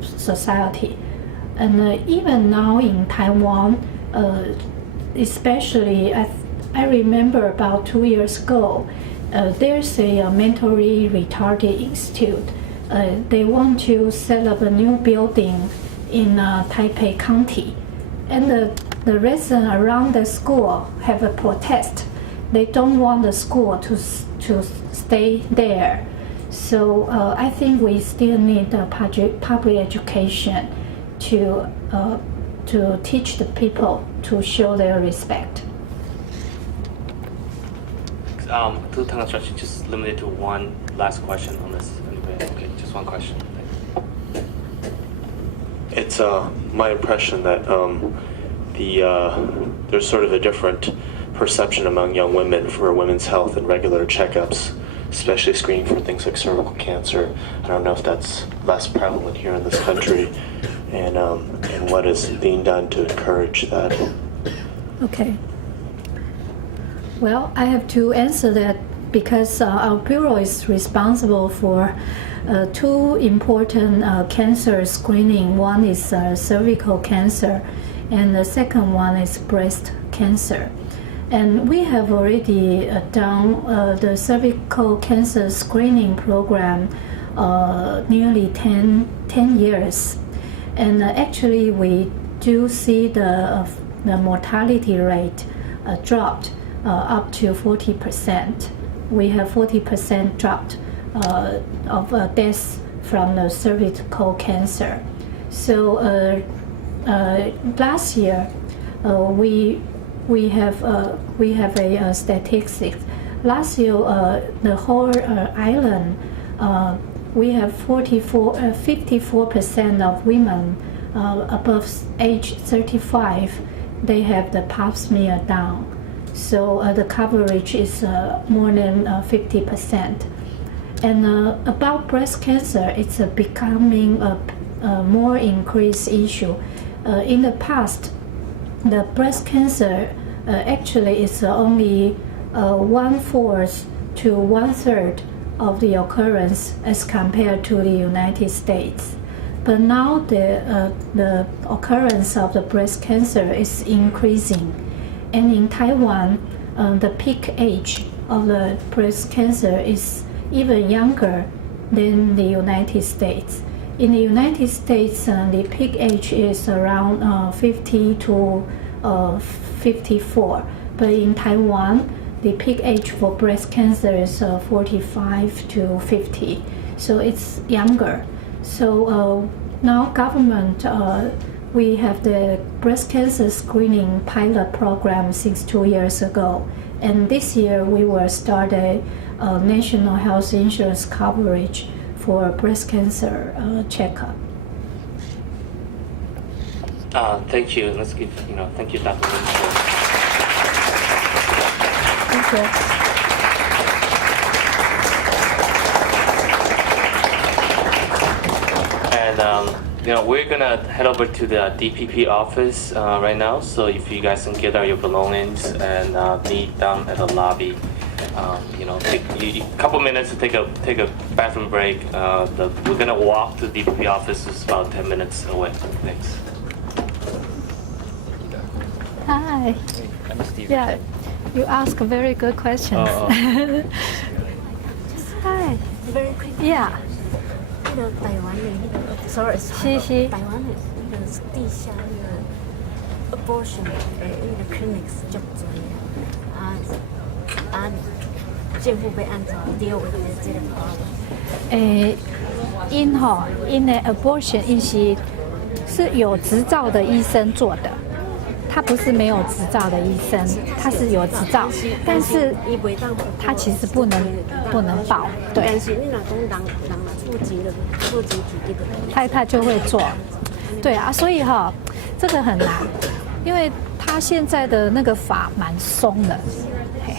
society, and even now in Taiwan, especially I remember about 2 years ago, there's a mentally retarded institute. They want to set up a new building in Taipei County, and the residents around the school have a protest. They don't want the school to stay there. So I think we still need public education to teach the people to show their respect. To time instruction, just limited to one last question on this. Anybody? Okay, just one question. It's my impression that there's sort of a different perception among young women for women's health and regular checkups, especially screening for things like cervical cancer. I don't know if that's less prevalent here in this country, and what is being done to encourage that. Okay. Well, I have to answer that because our bureau is responsible for two important cancer screening. One is cervical cancer, and the second one is breast cancer. And we have already done the cervical cancer screening program nearly 10 years. And actually we do see the mortality rate dropped up to 40%. We have 40% dropped of deaths from the cervical cancer. So last year we have a statistics. Last year the whole island we have 54% of women above age 35. They have the pap smear down. So the coverage is more than 50%. And about breast cancer, it's becoming a more increased issue. In the past, the breast cancer actually is only 1/4 to 1/3 of the occurrence as compared to the United States. But now the occurrence of the breast cancer is increasing. And in Taiwan, the peak age of the breast cancer is even younger than the United States. In the United States, the peak age is around 50 to 54. But in Taiwan, the peak age for breast cancer is 45 to 50. So it's younger. So now government, we have the breast cancer screening pilot program since 2 years ago. And this year we will start a national health insurance coverage for breast cancer checkup. Thank you. Let's give, thank you, Dr. Lin. Thank you. And we're gonna head over to the DPP office right now. So if you guys can gather your belongings and meet them at the lobby, take a couple minutes to take a bathroom break. We're gonna walk to the DPP office. It's about 10 minutes away. Thanks. Hi. I'm Steve. Yeah, you ask very good questions. Hi. Very quick. Yeah. 那个台湾的那个 ，sorry， 台湾的那个地下那个 abortion 那个 clinics 足多政府要按照deal with这个 problem。因的 abortion 是有执照的医生做的。他不是没有执照的医生，他是有执照，但是他其实不能报，对。但是你若讲人触及几个，他就会做，对啊，所以这个很难，因为他现在的那个法蛮松的，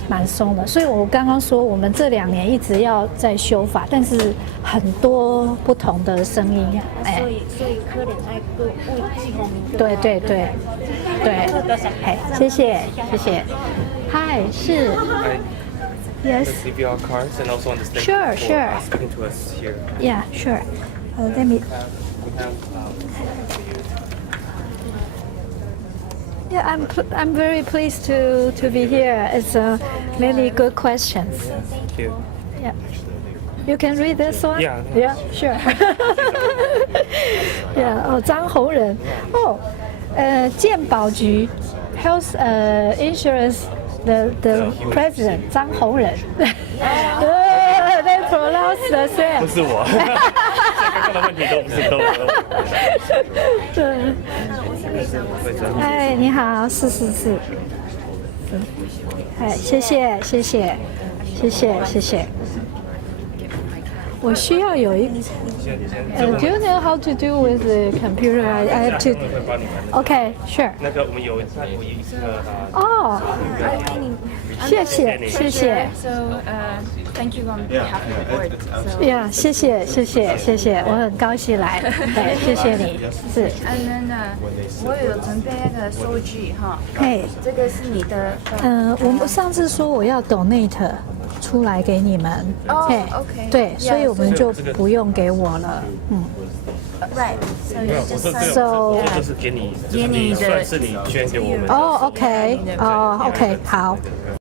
蛮松的，所以我刚刚说我们这2年一直要在修法，但是很多不同的声音，所以可能爱各位几方面。对，谢谢。Hi， 是。Yes. Leave your cards and also understand. Sure. Speaking to us here. Yeah, sure. Let me. Yeah, I'm very pleased to be here. It's many good questions. Thank you. Yeah. You can read this one? Yeah. Yeah, sure. Yeah. 张宏仁。健保局 Health Insurance the President 张宏仁。They pronounce the same. 不是我。刚刚的问题都不是都。对。哎，你好，是。哎，谢谢。我需要有一Do you know how to do with the computer? I have to. Okay, sure. 那个我们有一个谢谢。So, thank you on behalf of the board. Yeah, 谢谢，我很高兴来，对，谢谢你，是。And then, 我有准备那个收据哈。嘿，这个是你的。我们上次说我要 donate 出来给你们，OK。对，所以我们就不用给我了，Right. So 这就是给你的，算是你捐给我们的。OK，好。